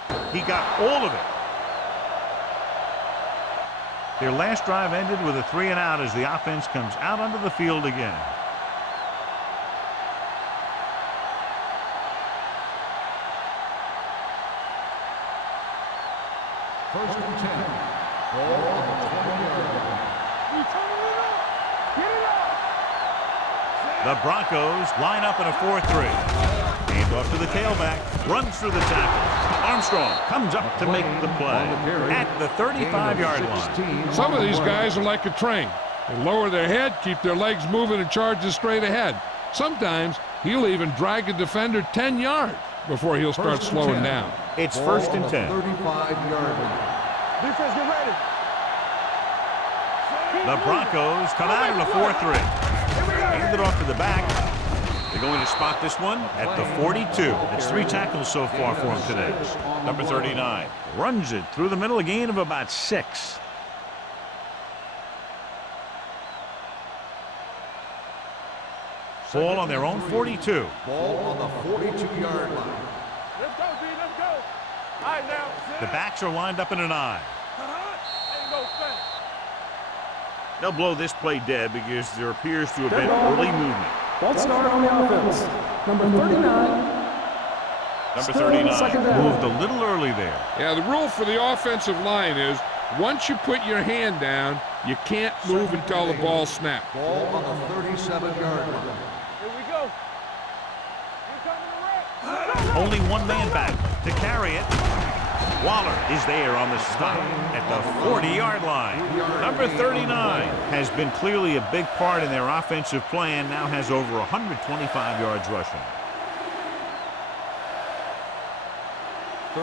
the He got all of it. Their last drive ended with a 3 and out as the offense comes out onto the field again. First and 10. Ball on the 20-yard line. We turning it up. Get it up. The Broncos line up in a 4-3. Hand off to the tailback. Runs through the tackle. Armstrong comes up to make the play at the 35-yard line. Some of these guys are like a train. They lower their head, keep their legs moving, and charges straight ahead. Sometimes he'll even drag a defender 10 yards before he'll start slowing down. It's first and 10. 35-yard line. Defense, get ready. The Broncos come out in a 4-3. Hand it off to the back. They're going to spot this one at the 42. It's 3 tackles so far for him today. Number 39 runs it through the middle, a gain of about 6. Ball on their own 42. Ball on the 42-yard line. Let's go, D. Let's go. All right, now. The backs are lined up in an I. Ain't no fence. They'll blow this play dead because there appears to have been early movement. False start on the offense. Number 39. Number Still 39 second down. moved a little early there. Yeah, the rule for the offensive line is once you put your hand down, you can't move until the ball snaps. Ball on the 37-yard line. Here we go. Incoming the Only one man back to carry it. Waller is there on the stop at the 40-yard line. Number 39 has been clearly a big part in their offensive plan, now has over 125 yards rushing.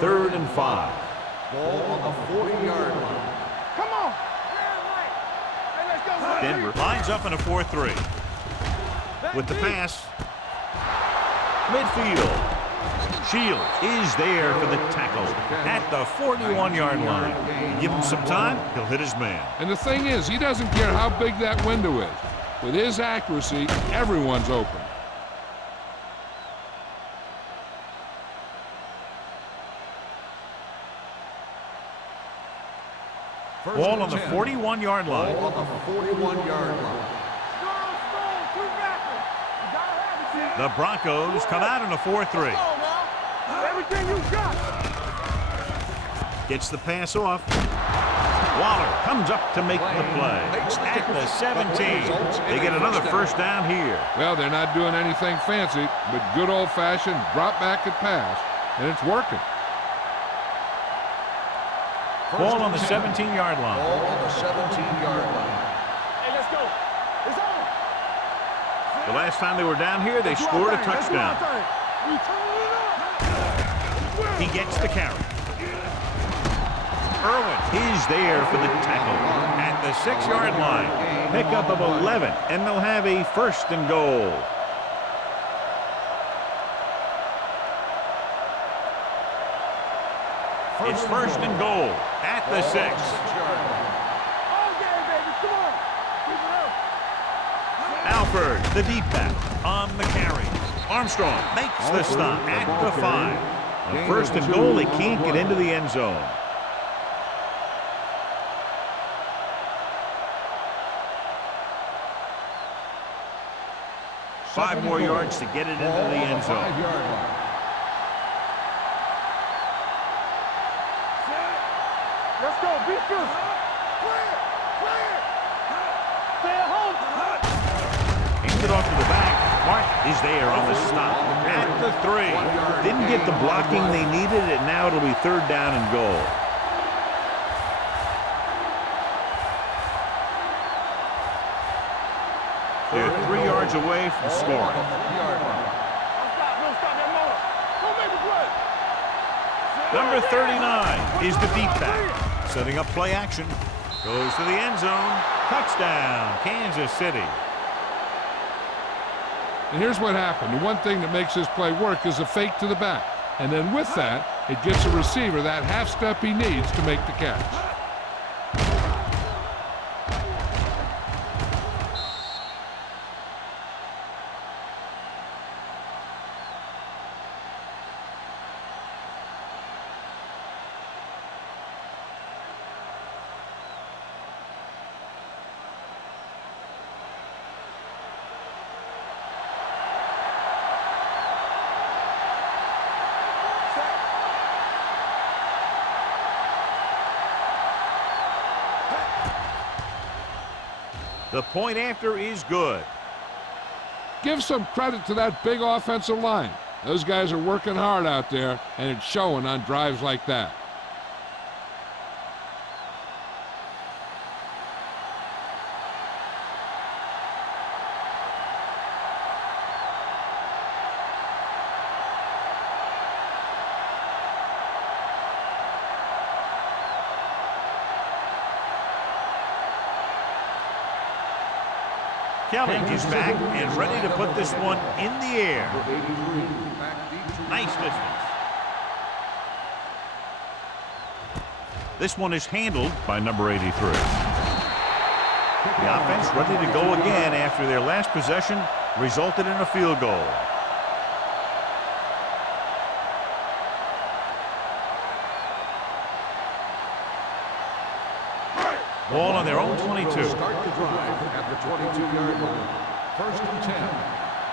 3rd and 5. Ball on the 40-yard line. Come on. Hey, let's go. Denver lines up in a 4-3. With the pass. Midfield. Shields is there for the tackle at the 41-yard line. Give him some time, he'll hit his man. And the thing is, he doesn't care how big that window is. With his accuracy, everyone's open. Ball on the 41-yard line. Ball on the 41-yard line. Strong, two backers. You gotta have it, kid. The Broncos come out in a 4-3. Everything you got. Gets the pass off. Waller comes up to make the play at the 17. They get another first down here. Well, they're not doing anything fancy, but good old-fashioned drop back and pass, and it's working. Ball on the 17-yard line. Ball on the 17-yard line. Hey, let's go. It's on. The last time they were down here, they scored a touchdown. We turn it up. He gets the carry. Irwin is there for the tackle at the 6-yard line. Pickup of 11, and they'll have a 1st and goal. It's first and goal at the 6. All game, baby. Come on. Keep it up. Alford, the deep back, on the carry. Armstrong makes the stop at the 5. On first and goal, they can't get into the end zone. Five more yards to get it into the end zone. 5-yard line. Let's go. Be good. Clear. Clear. Stay at home. Hands it off to the back. Mark is there on the stop at the 3. Didn't get the blocking they needed, and now it'll be third down and goal. They're 3 yards away from scoring. Don't stop that motor. Don't make a play. Number 39 is the deep back. Setting up play action. Goes to the end zone. Touchdown, Kansas City. And here's what happened. The one thing that makes this play work is a fake to the back. And then with that, it gets the receiver that half step he needs to make the catch. The point after is good. Give some credit to that big offensive line. Those guys are working hard out there, and it's showing on drives like that. Kelly is back and ready to put this one in the air. Nice distance. This one is handled by number 83. The offense ready to go again after their last possession resulted in a field goal. Ball on their own 22. Start the drive at the 22-yard line. First and 10.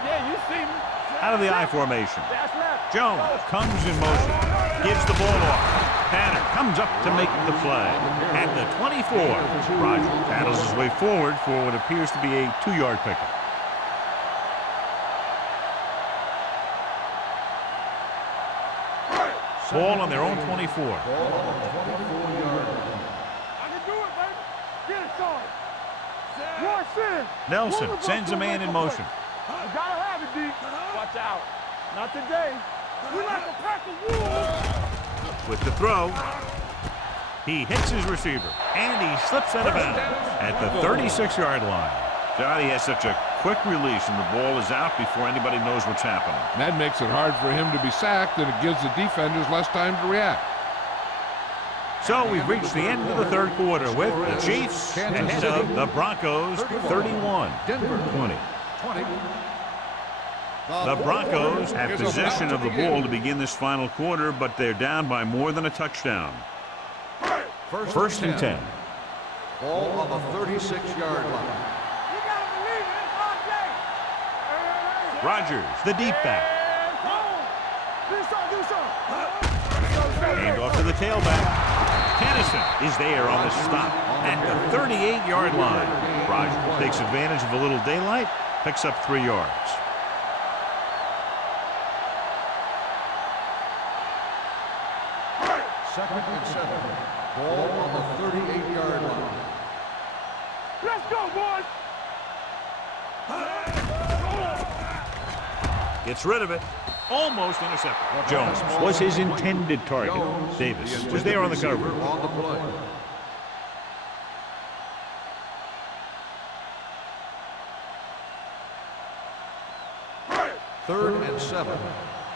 Yeah, you see me. Out of the I formation. That's left. Jones comes in motion. Gives the ball off. Tanner comes up to make the play. At the 24, Roger paddles his way forward for what appears to be a 2-yard pickup. Ball on their own 24. Ball on the 24-yard line. Nelson sends a man in motion. You gotta have it, D. Watch out. Not today. We're like a pack of wolves. With the throw, he hits his receiver, and he slips out of bounds at the 36-yard line. Johnny has such a quick release, and the ball is out before anybody knows what's happening. And that makes it hard for him to be sacked, and it gives the defenders less time to react. So we've reached the end of the third quarter with the Chiefs ahead of the Broncos 31-20. The Broncos have possession of the ball to begin this final quarter, but they're down by more than a touchdown. First and 10. Ball on the 36-yard line. You gotta believe it. It's all day. Rogers, the deep back. Hand off to the tailback. Tennyson is there on the stop at the 38-yard line. Rogers takes advantage of a little daylight, picks up 3 yards. Second and 7. Ball on the 38-yard line. Let's go, boys. Gets rid of it. Almost intercepted. Jones was his intended target. Davis was there on the cover. On the play. Third and 7.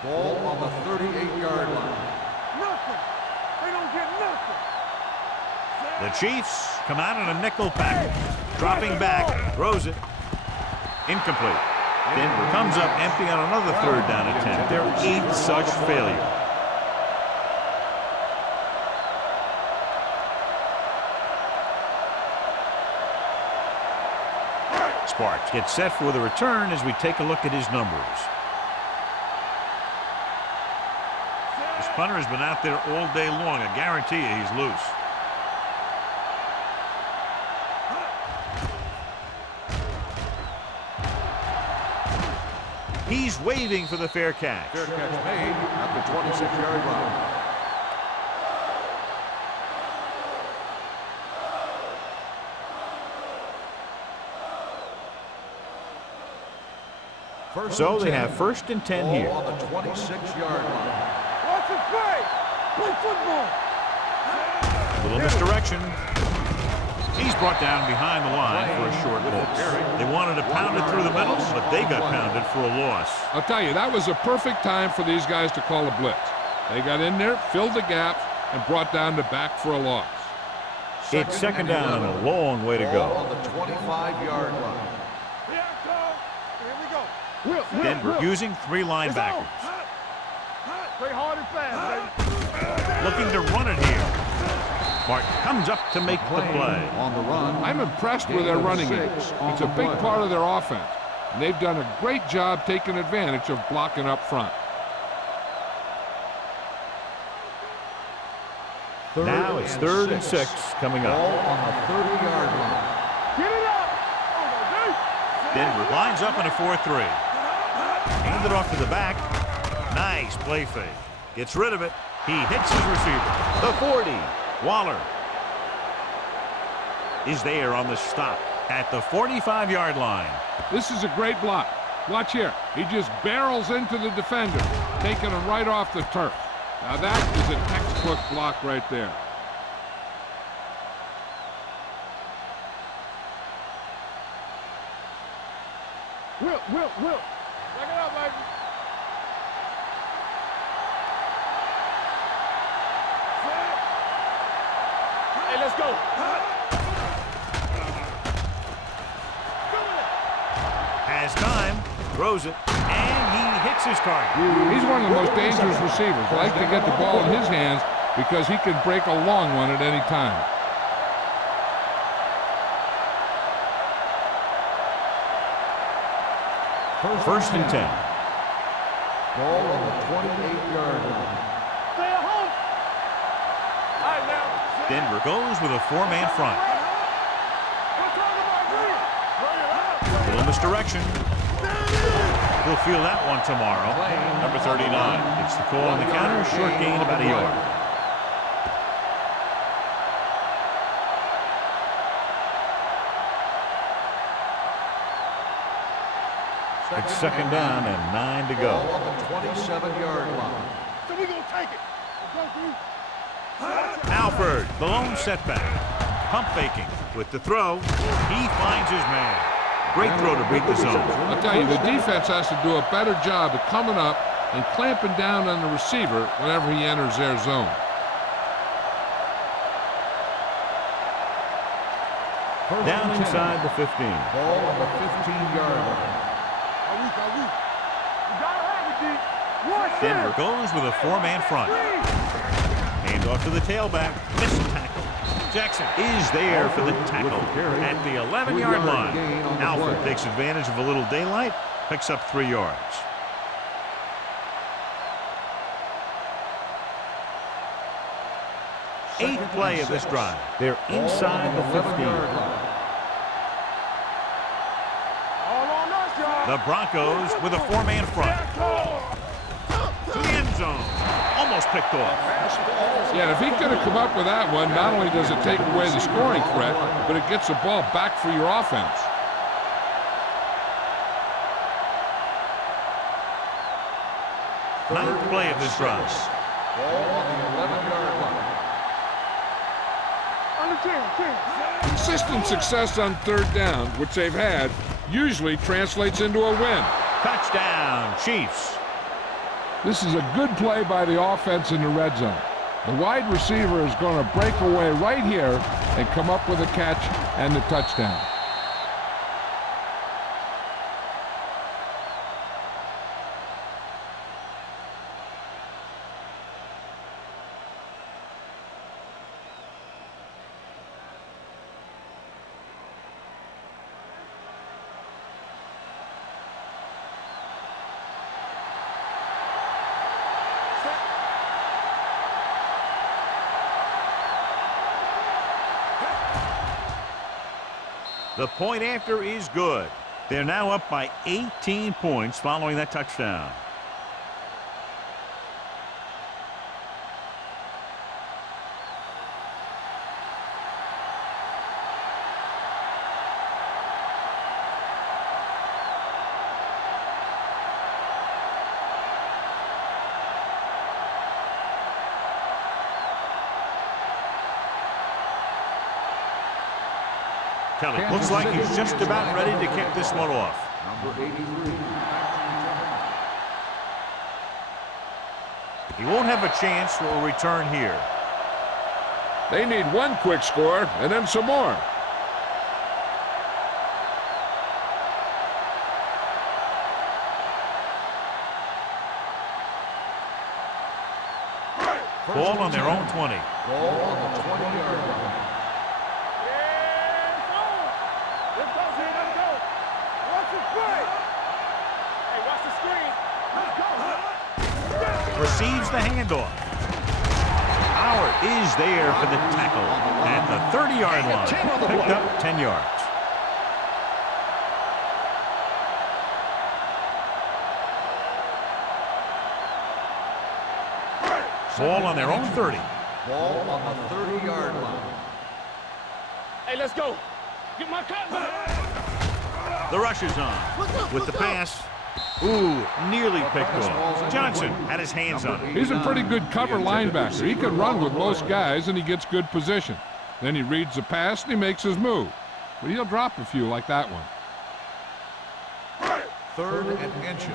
Ball on the 38-yard line. Nothing. They don't The Chiefs come out in a nickel package. Dropping back, throws it. Incomplete. Denver comes up empty on another third down attempt. Their 8th such failure. Sparks gets set for the return as we take a look at his numbers. This punter has been out there all day long. I guarantee you he's loose. He's waving for the fair catch. Fair catch made at the 26-yard line. So they have 1st and 10 here. On the 26-yard line. Watch it play. Play football. Little misdirection. He's brought down behind the line for a short ball. They wanted to pound it through the middle, but they got pounded for a loss. I'll tell you, that was a perfect time for these guys to call a blitz. They got in there, filled the gaps, and brought down the back for a loss. It's 2nd down and a long way to go. On the 25-yard line. Here we go. Denver using 3 linebackers. Play hard and fast, baby. Looking to run it here. Martin comes up to make the play. On the run. I'm impressed with their running game. It's a big part of their offense, and they've done a great job taking advantage of blocking up front. Now it's 3rd and 6 coming up. Ball on the 30-yard line. Get it up. Denver lines up in a 4-3. Hand it off to the back. Nice play fake. Gets rid of it. He hits his receiver. The 40. Waller is there on the stop at the 45-yard line. This is a great block. Watch here. He just barrels into the defender, taking him right off the turf. Now that is a textbook block right there. Will. Back it up, baby. Hey, let's go. Has time, throws it, and he hits his target. He's one of the most dangerous receivers. I like to get the ball in his hands because he can break a long one at any time. First and 10. Ball on the 28-yard line. Stay at home. All right, now. Denver goes with a 4-man front. Little misdirection. He'll feel that one tomorrow. Number 39. It's the call on the counter. Short gain about a yard. It's 2nd down and 9 to go. Ball on the 27-yard line. So we gonna take it. Let's go, dude. Alford, the lone setback. Pump faking with the throw. He finds his man. Great throw to beat the zone. I'll tell you, the defense has to do a better job of coming up and clamping down on the receiver whenever he enters their zone. Down inside the 15. Ball on the 15-yard line. We gotta have it, D. Watch Denver this. goes with a 4-man front. Hand off to the tailback. Missed tackle. Jackson is there for the tackle at the 11-yard line. Alford takes advantage of a little daylight, picks up 3 yards. Eighth play of this drive. They're inside the 15. All on us, y'all. The Broncos with a 4-man front. To the end zone. Almost picked off. Yeah, if he could have come up with that one, not only does it take away the scoring threat, but it gets the ball back for your offense. Ninth play of this drive. Ball on the 11-yard line. Under 10. Consistent success on 3rd down, which they've had, usually translates into a win. Touchdown, Chiefs. This is a good play by the offense in the red zone. The wide receiver is going to break away right here and come up with a catch and the touchdown. The point after is good. They're now up by 18 points following that touchdown. Kelly looks like he's just about ready to kick this one off. Number 83. He won't have a chance for a return here. They need one quick score and then some more. Ball on their own 20. Ball on the 20-yard line. Receives the handoff. Howard is there for the tackle at the 30-yard line. Picked up 10 yards. Ball on their own 30. Ball on the 30-yard line. Hey, let's go. Get my cut back. The rush is on with the pass. Ooh, nearly picked off. Johnson had his hands on it. He's a pretty good cover linebacker. He can run with most guys, and he gets good position. Then he reads the pass, and he makes his move. But he'll drop a few like that one. 3rd and inches.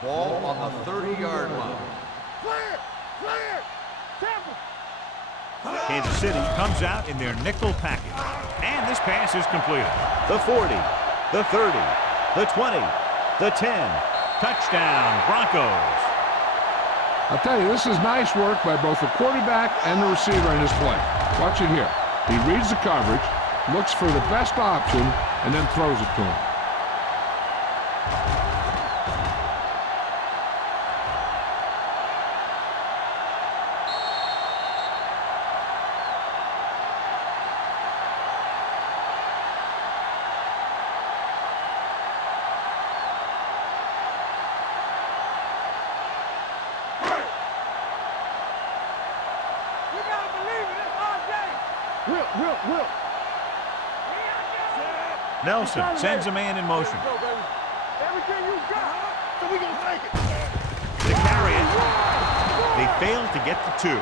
Ball on the 30-yard line. Clear! Clear! Tampa! Kansas City comes out in their nickel package. And this pass is completed. The 40, the 30, the 20, the 10. Touchdown, Broncos. I'll tell you, this is nice work by both the quarterback and the receiver in this play. Watch it here. He reads the coverage, looks for the best option, and then throws it to him. Nelson sends a man in motion. Everything you got, so we gonna take it. They carry it. They fail to get the 2.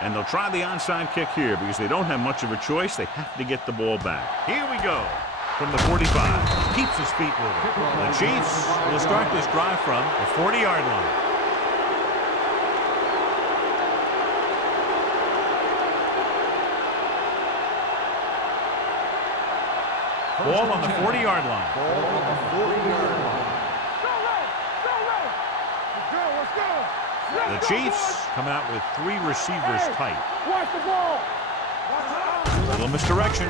And they'll try the onside kick here because they don't have much of a choice. They have to get the ball back. Here we go. From the 45. Keeps his feet moving. The Chiefs will start this drive from the 40-yard line. Ball on the 40-yard line. Ball on the 40-yard line. The Chiefs come out with 3 receivers tight. Watch the ball. A little misdirection.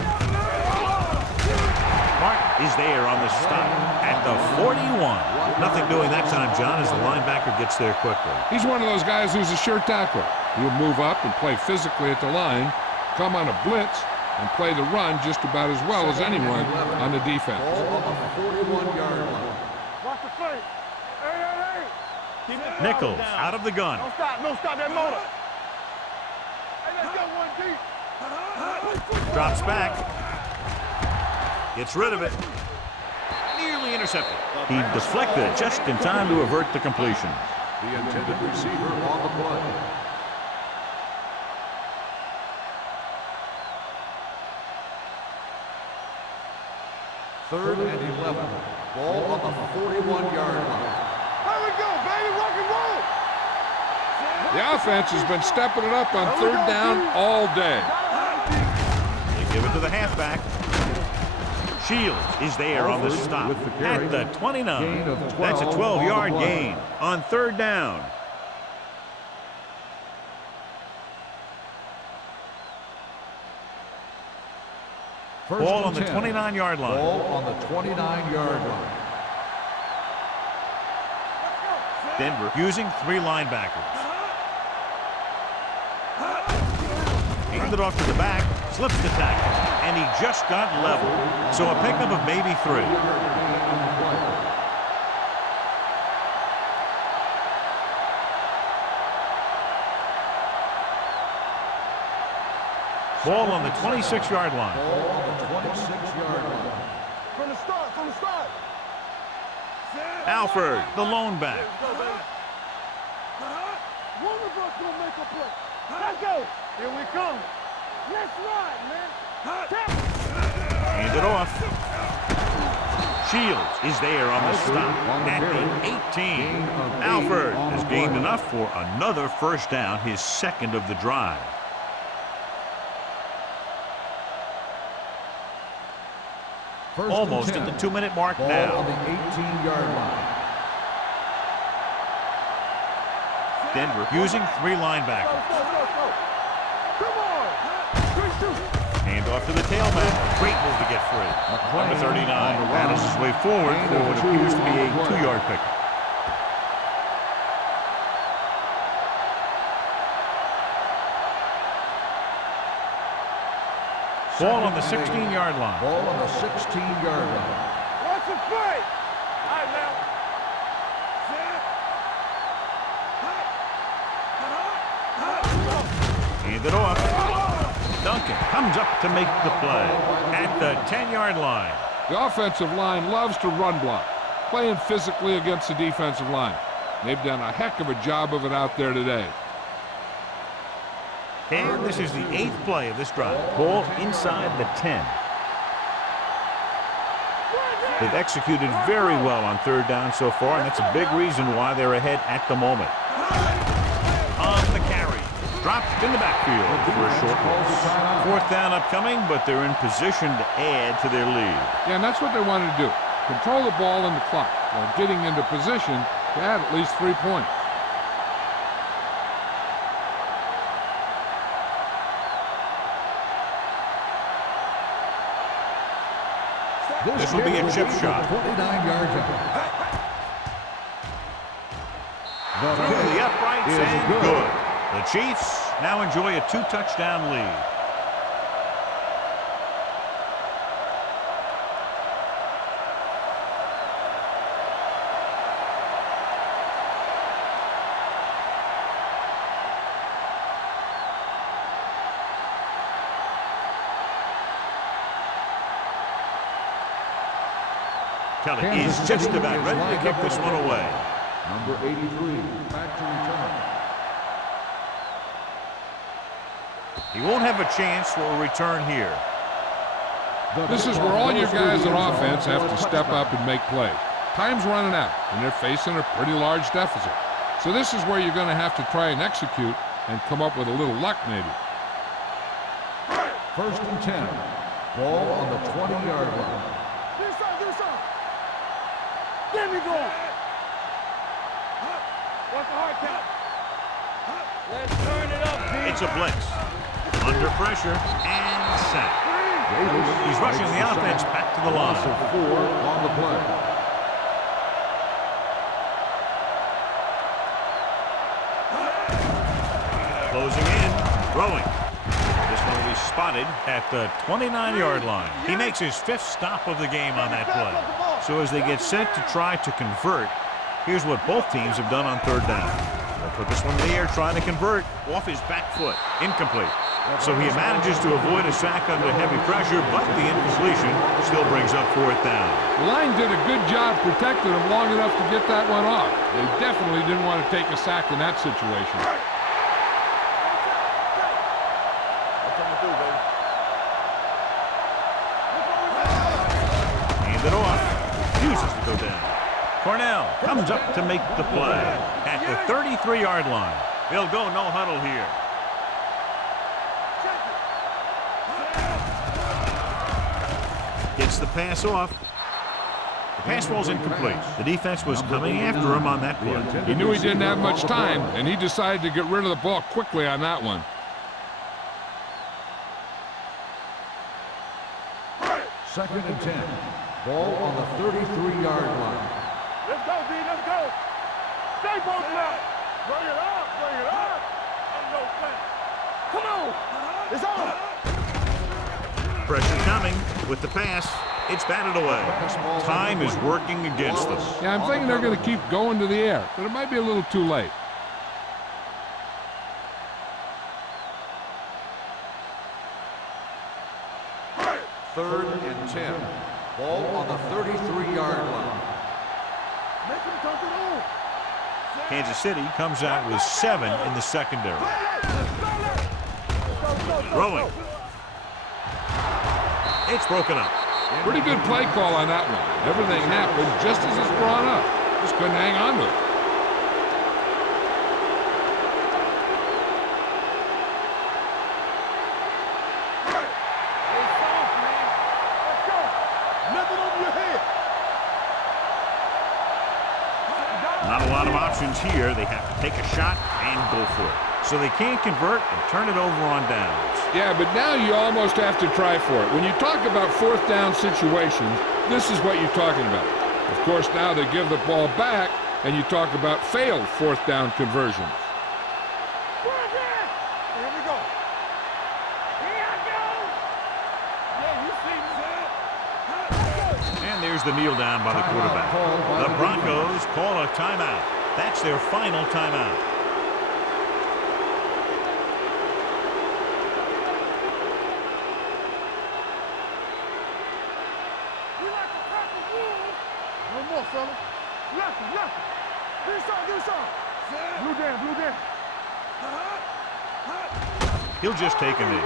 Martin is there on the stop at the 41. Nothing doing that time, John, as the linebacker gets there quickly. He's one of those guys who's a sure tackler. He'll move up and play physically at the line, come on a blitz, and play the run just about as well as anyone on the defense. Ball on the 41-yard line. Watch the play. Hey, hey, hey. Nichols out of the gun. Don't stop that motor. Hey, let's go 1 Drops back. Gets rid of it. Nearly intercepted. He deflected it just in time to avert the completion. The intended receiver on the play. Third and 11. Ball on the 41-yard line. Here we go, baby. Rock and roll. The offense has been stepping it up on third down all day. They give it to the halfback. Shields is there on the stop at the 29. That's a 12-yard gain on third down. Ball on the 29-yard line. Ball on the 29-yard line. Denver using 3 linebackers. Handed off to the back, slips the tackle, and he just got level. So a pickup of maybe 3. Ball on the 26-yard line. Ball on the 26-yard line. From the start, from the start. Alford, the lone back. One of us gonna make a play. Let's go. Here we come. Let's ride, man. Hand it off. Shields is there on the stop at the 18. Alford has gained enough for another first down, his second of the drive. Almost at the 2-minute mark Ball now. on the 18-yard line. Denver using 3 linebackers. Come on. Hand off to the tailback. Great move to get free. Number 39 battles his way forward for what appears to be a 2-yard pick. Ball on the 16-yard line. Ball on the 16-yard line. Watch the play. All right, now. Hand it off. Duncan comes up to make the play at the 10-yard line. The offensive line loves to run block, playing physically against the defensive line. They've done a heck of a job of it out there today. And this is the 8th play of this drive. Ball inside the 10. They've executed very well on third down so far, and that's a big reason why they're ahead at the moment. On the carry. Dropped in the backfield for a short loss. 4th down upcoming, but they're in position to add to their lead. Yeah, and that's what they wanted to do. Control the ball in the clock while getting into position to add at least 3 points. This will be a chip shot. 29 yards out. Through the uprights and good. The Chiefs now enjoy a 2-touchdown lead. Kelly is just about ready to kick this one away. Number 83, back to return. He won't have a chance for a return here. This is where all your guys on offense have to step up and make plays. Time's running out, and they're facing a pretty large deficit. So this is where you're going to have to try and execute and come up with a little luck maybe. 1st and 10. Ball on the 20-yard line. Get inside. Get me going. What's the hard count? Let's turn it up, D. It's a blitz. Under pressure and sacked. He's rushing the offense back to the line. Loss of 4 on the play. Closing in, throwing. This one will be spotted at the 29-yard line. He makes his 5th stop of the game on that play. So as they get set to try to convert, here's what both teams have done on third down. They'll put this one in the air, trying to convert off his back foot. Incomplete. So he manages to avoid a sack under heavy pressure, but the incompletion still brings up 4th down. The line did a good job protecting him long enough to get that one off. They definitely didn't want to take a sack in that situation. Hand it off. Refuses to go down. Cornell comes up to make the play at the 33-yard line. They'll go no huddle here. Gets the pass off. The pass ball's incomplete. The defense was coming after him on that play. He knew he didn't have much time, and he decided to get rid of the ball quickly on that one. Second and 10. Ball on the 33-yard line. Let's go, D. Let's go. Stay both left. Bring it up. Bring it up. And no fence. Come on. It's on. Pressure coming with the pass. It's batted away. Time is working against them. Yeah, I'm thinking they're going to keep going to the air, but it might be a little too late. Third and 10. Ball on the 33-yard line. Make him come to the hole. Kansas City comes out with 7 in the secondary. Throwing. It's broken up. Pretty good play call on that one. Everything happened just as it's brought up. Just couldn't hang on to it. Not a lot of options here. They have to take a shot and go for it. So they can't convert and turn it over on downs. Yeah, but now you almost have to try for it. When you talk about 4th down situations, this is what you're talking about. Of course, now they give the ball back, and you talk about failed 4th down conversions. Here we go. Here I go. Yeah, you see me. And there's the kneel down by the quarterback. The Broncos call a timeout. That's their final timeout. No more, fella. Left him. Do something. Blue down. He'll just take a knee.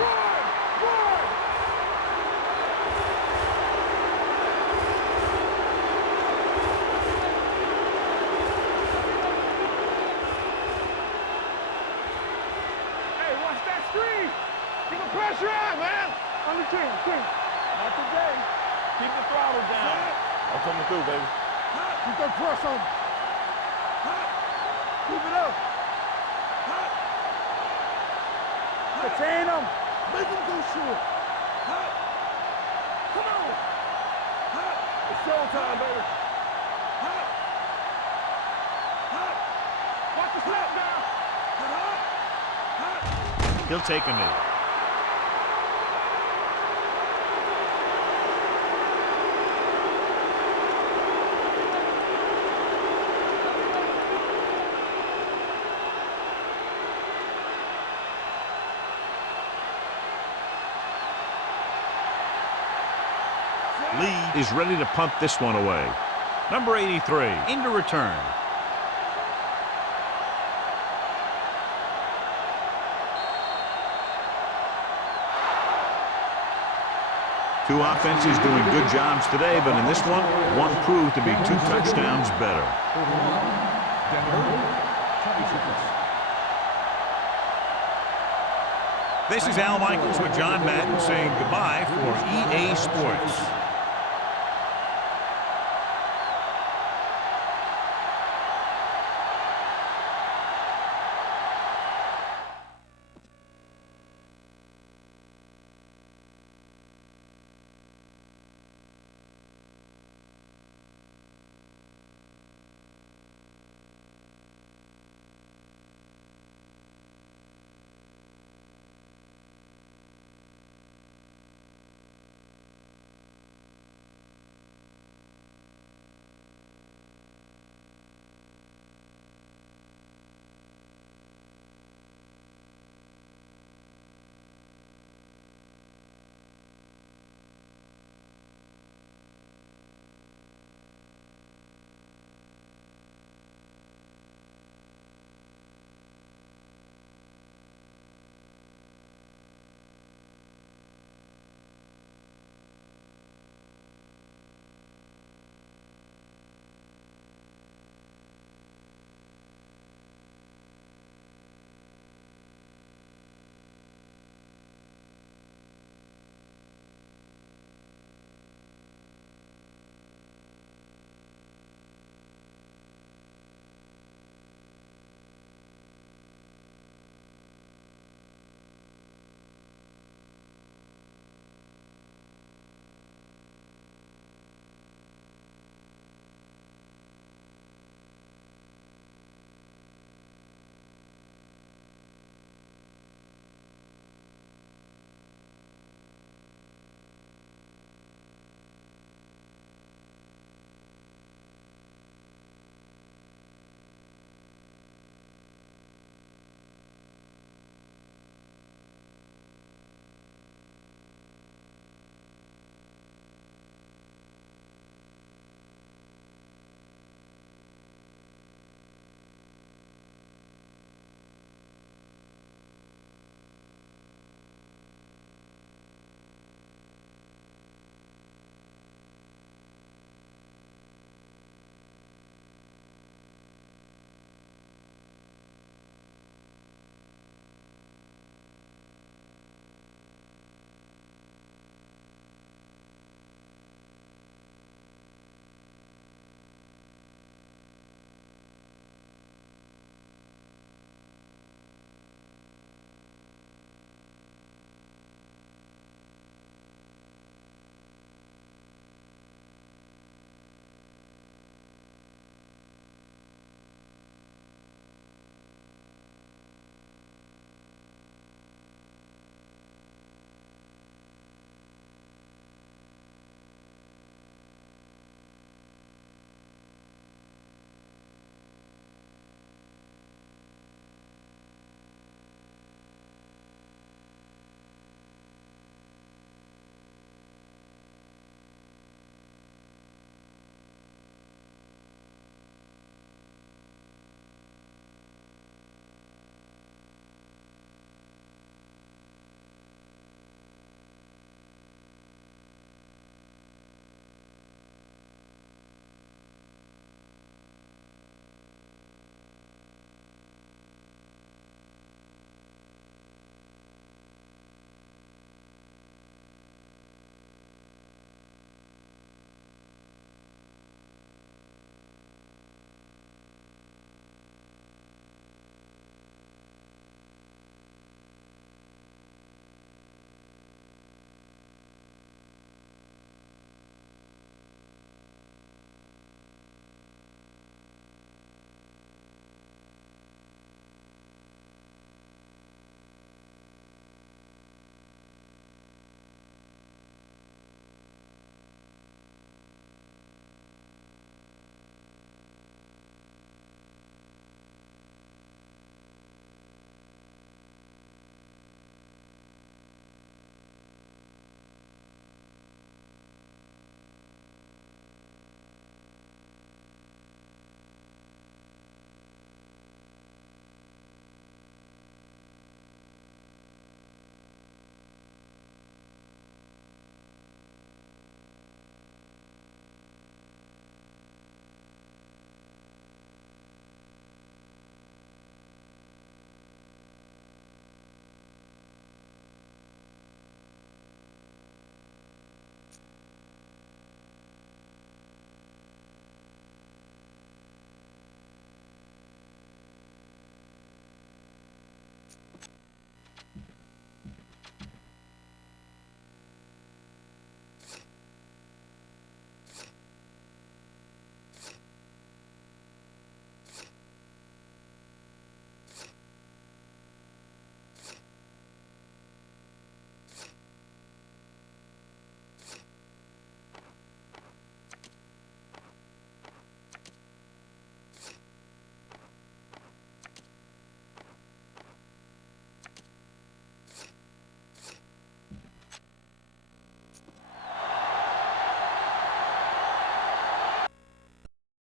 Hey, watch that screen. Keep the pressure on, man. Under 10. Not today. Keep the throttle down. I'm coming through, baby. Keep that press on. Keep it up. Contain them. Make them go short. Come on. It's showtime, baby. Watch the snap now. He'll take a knee. Lee is ready to punt this one away. Number 83 into return. Two offenses doing good jobs today, but in this one proved to be 2 touchdowns better. This is Al Michaels with John Madden saying goodbye for EA Sports.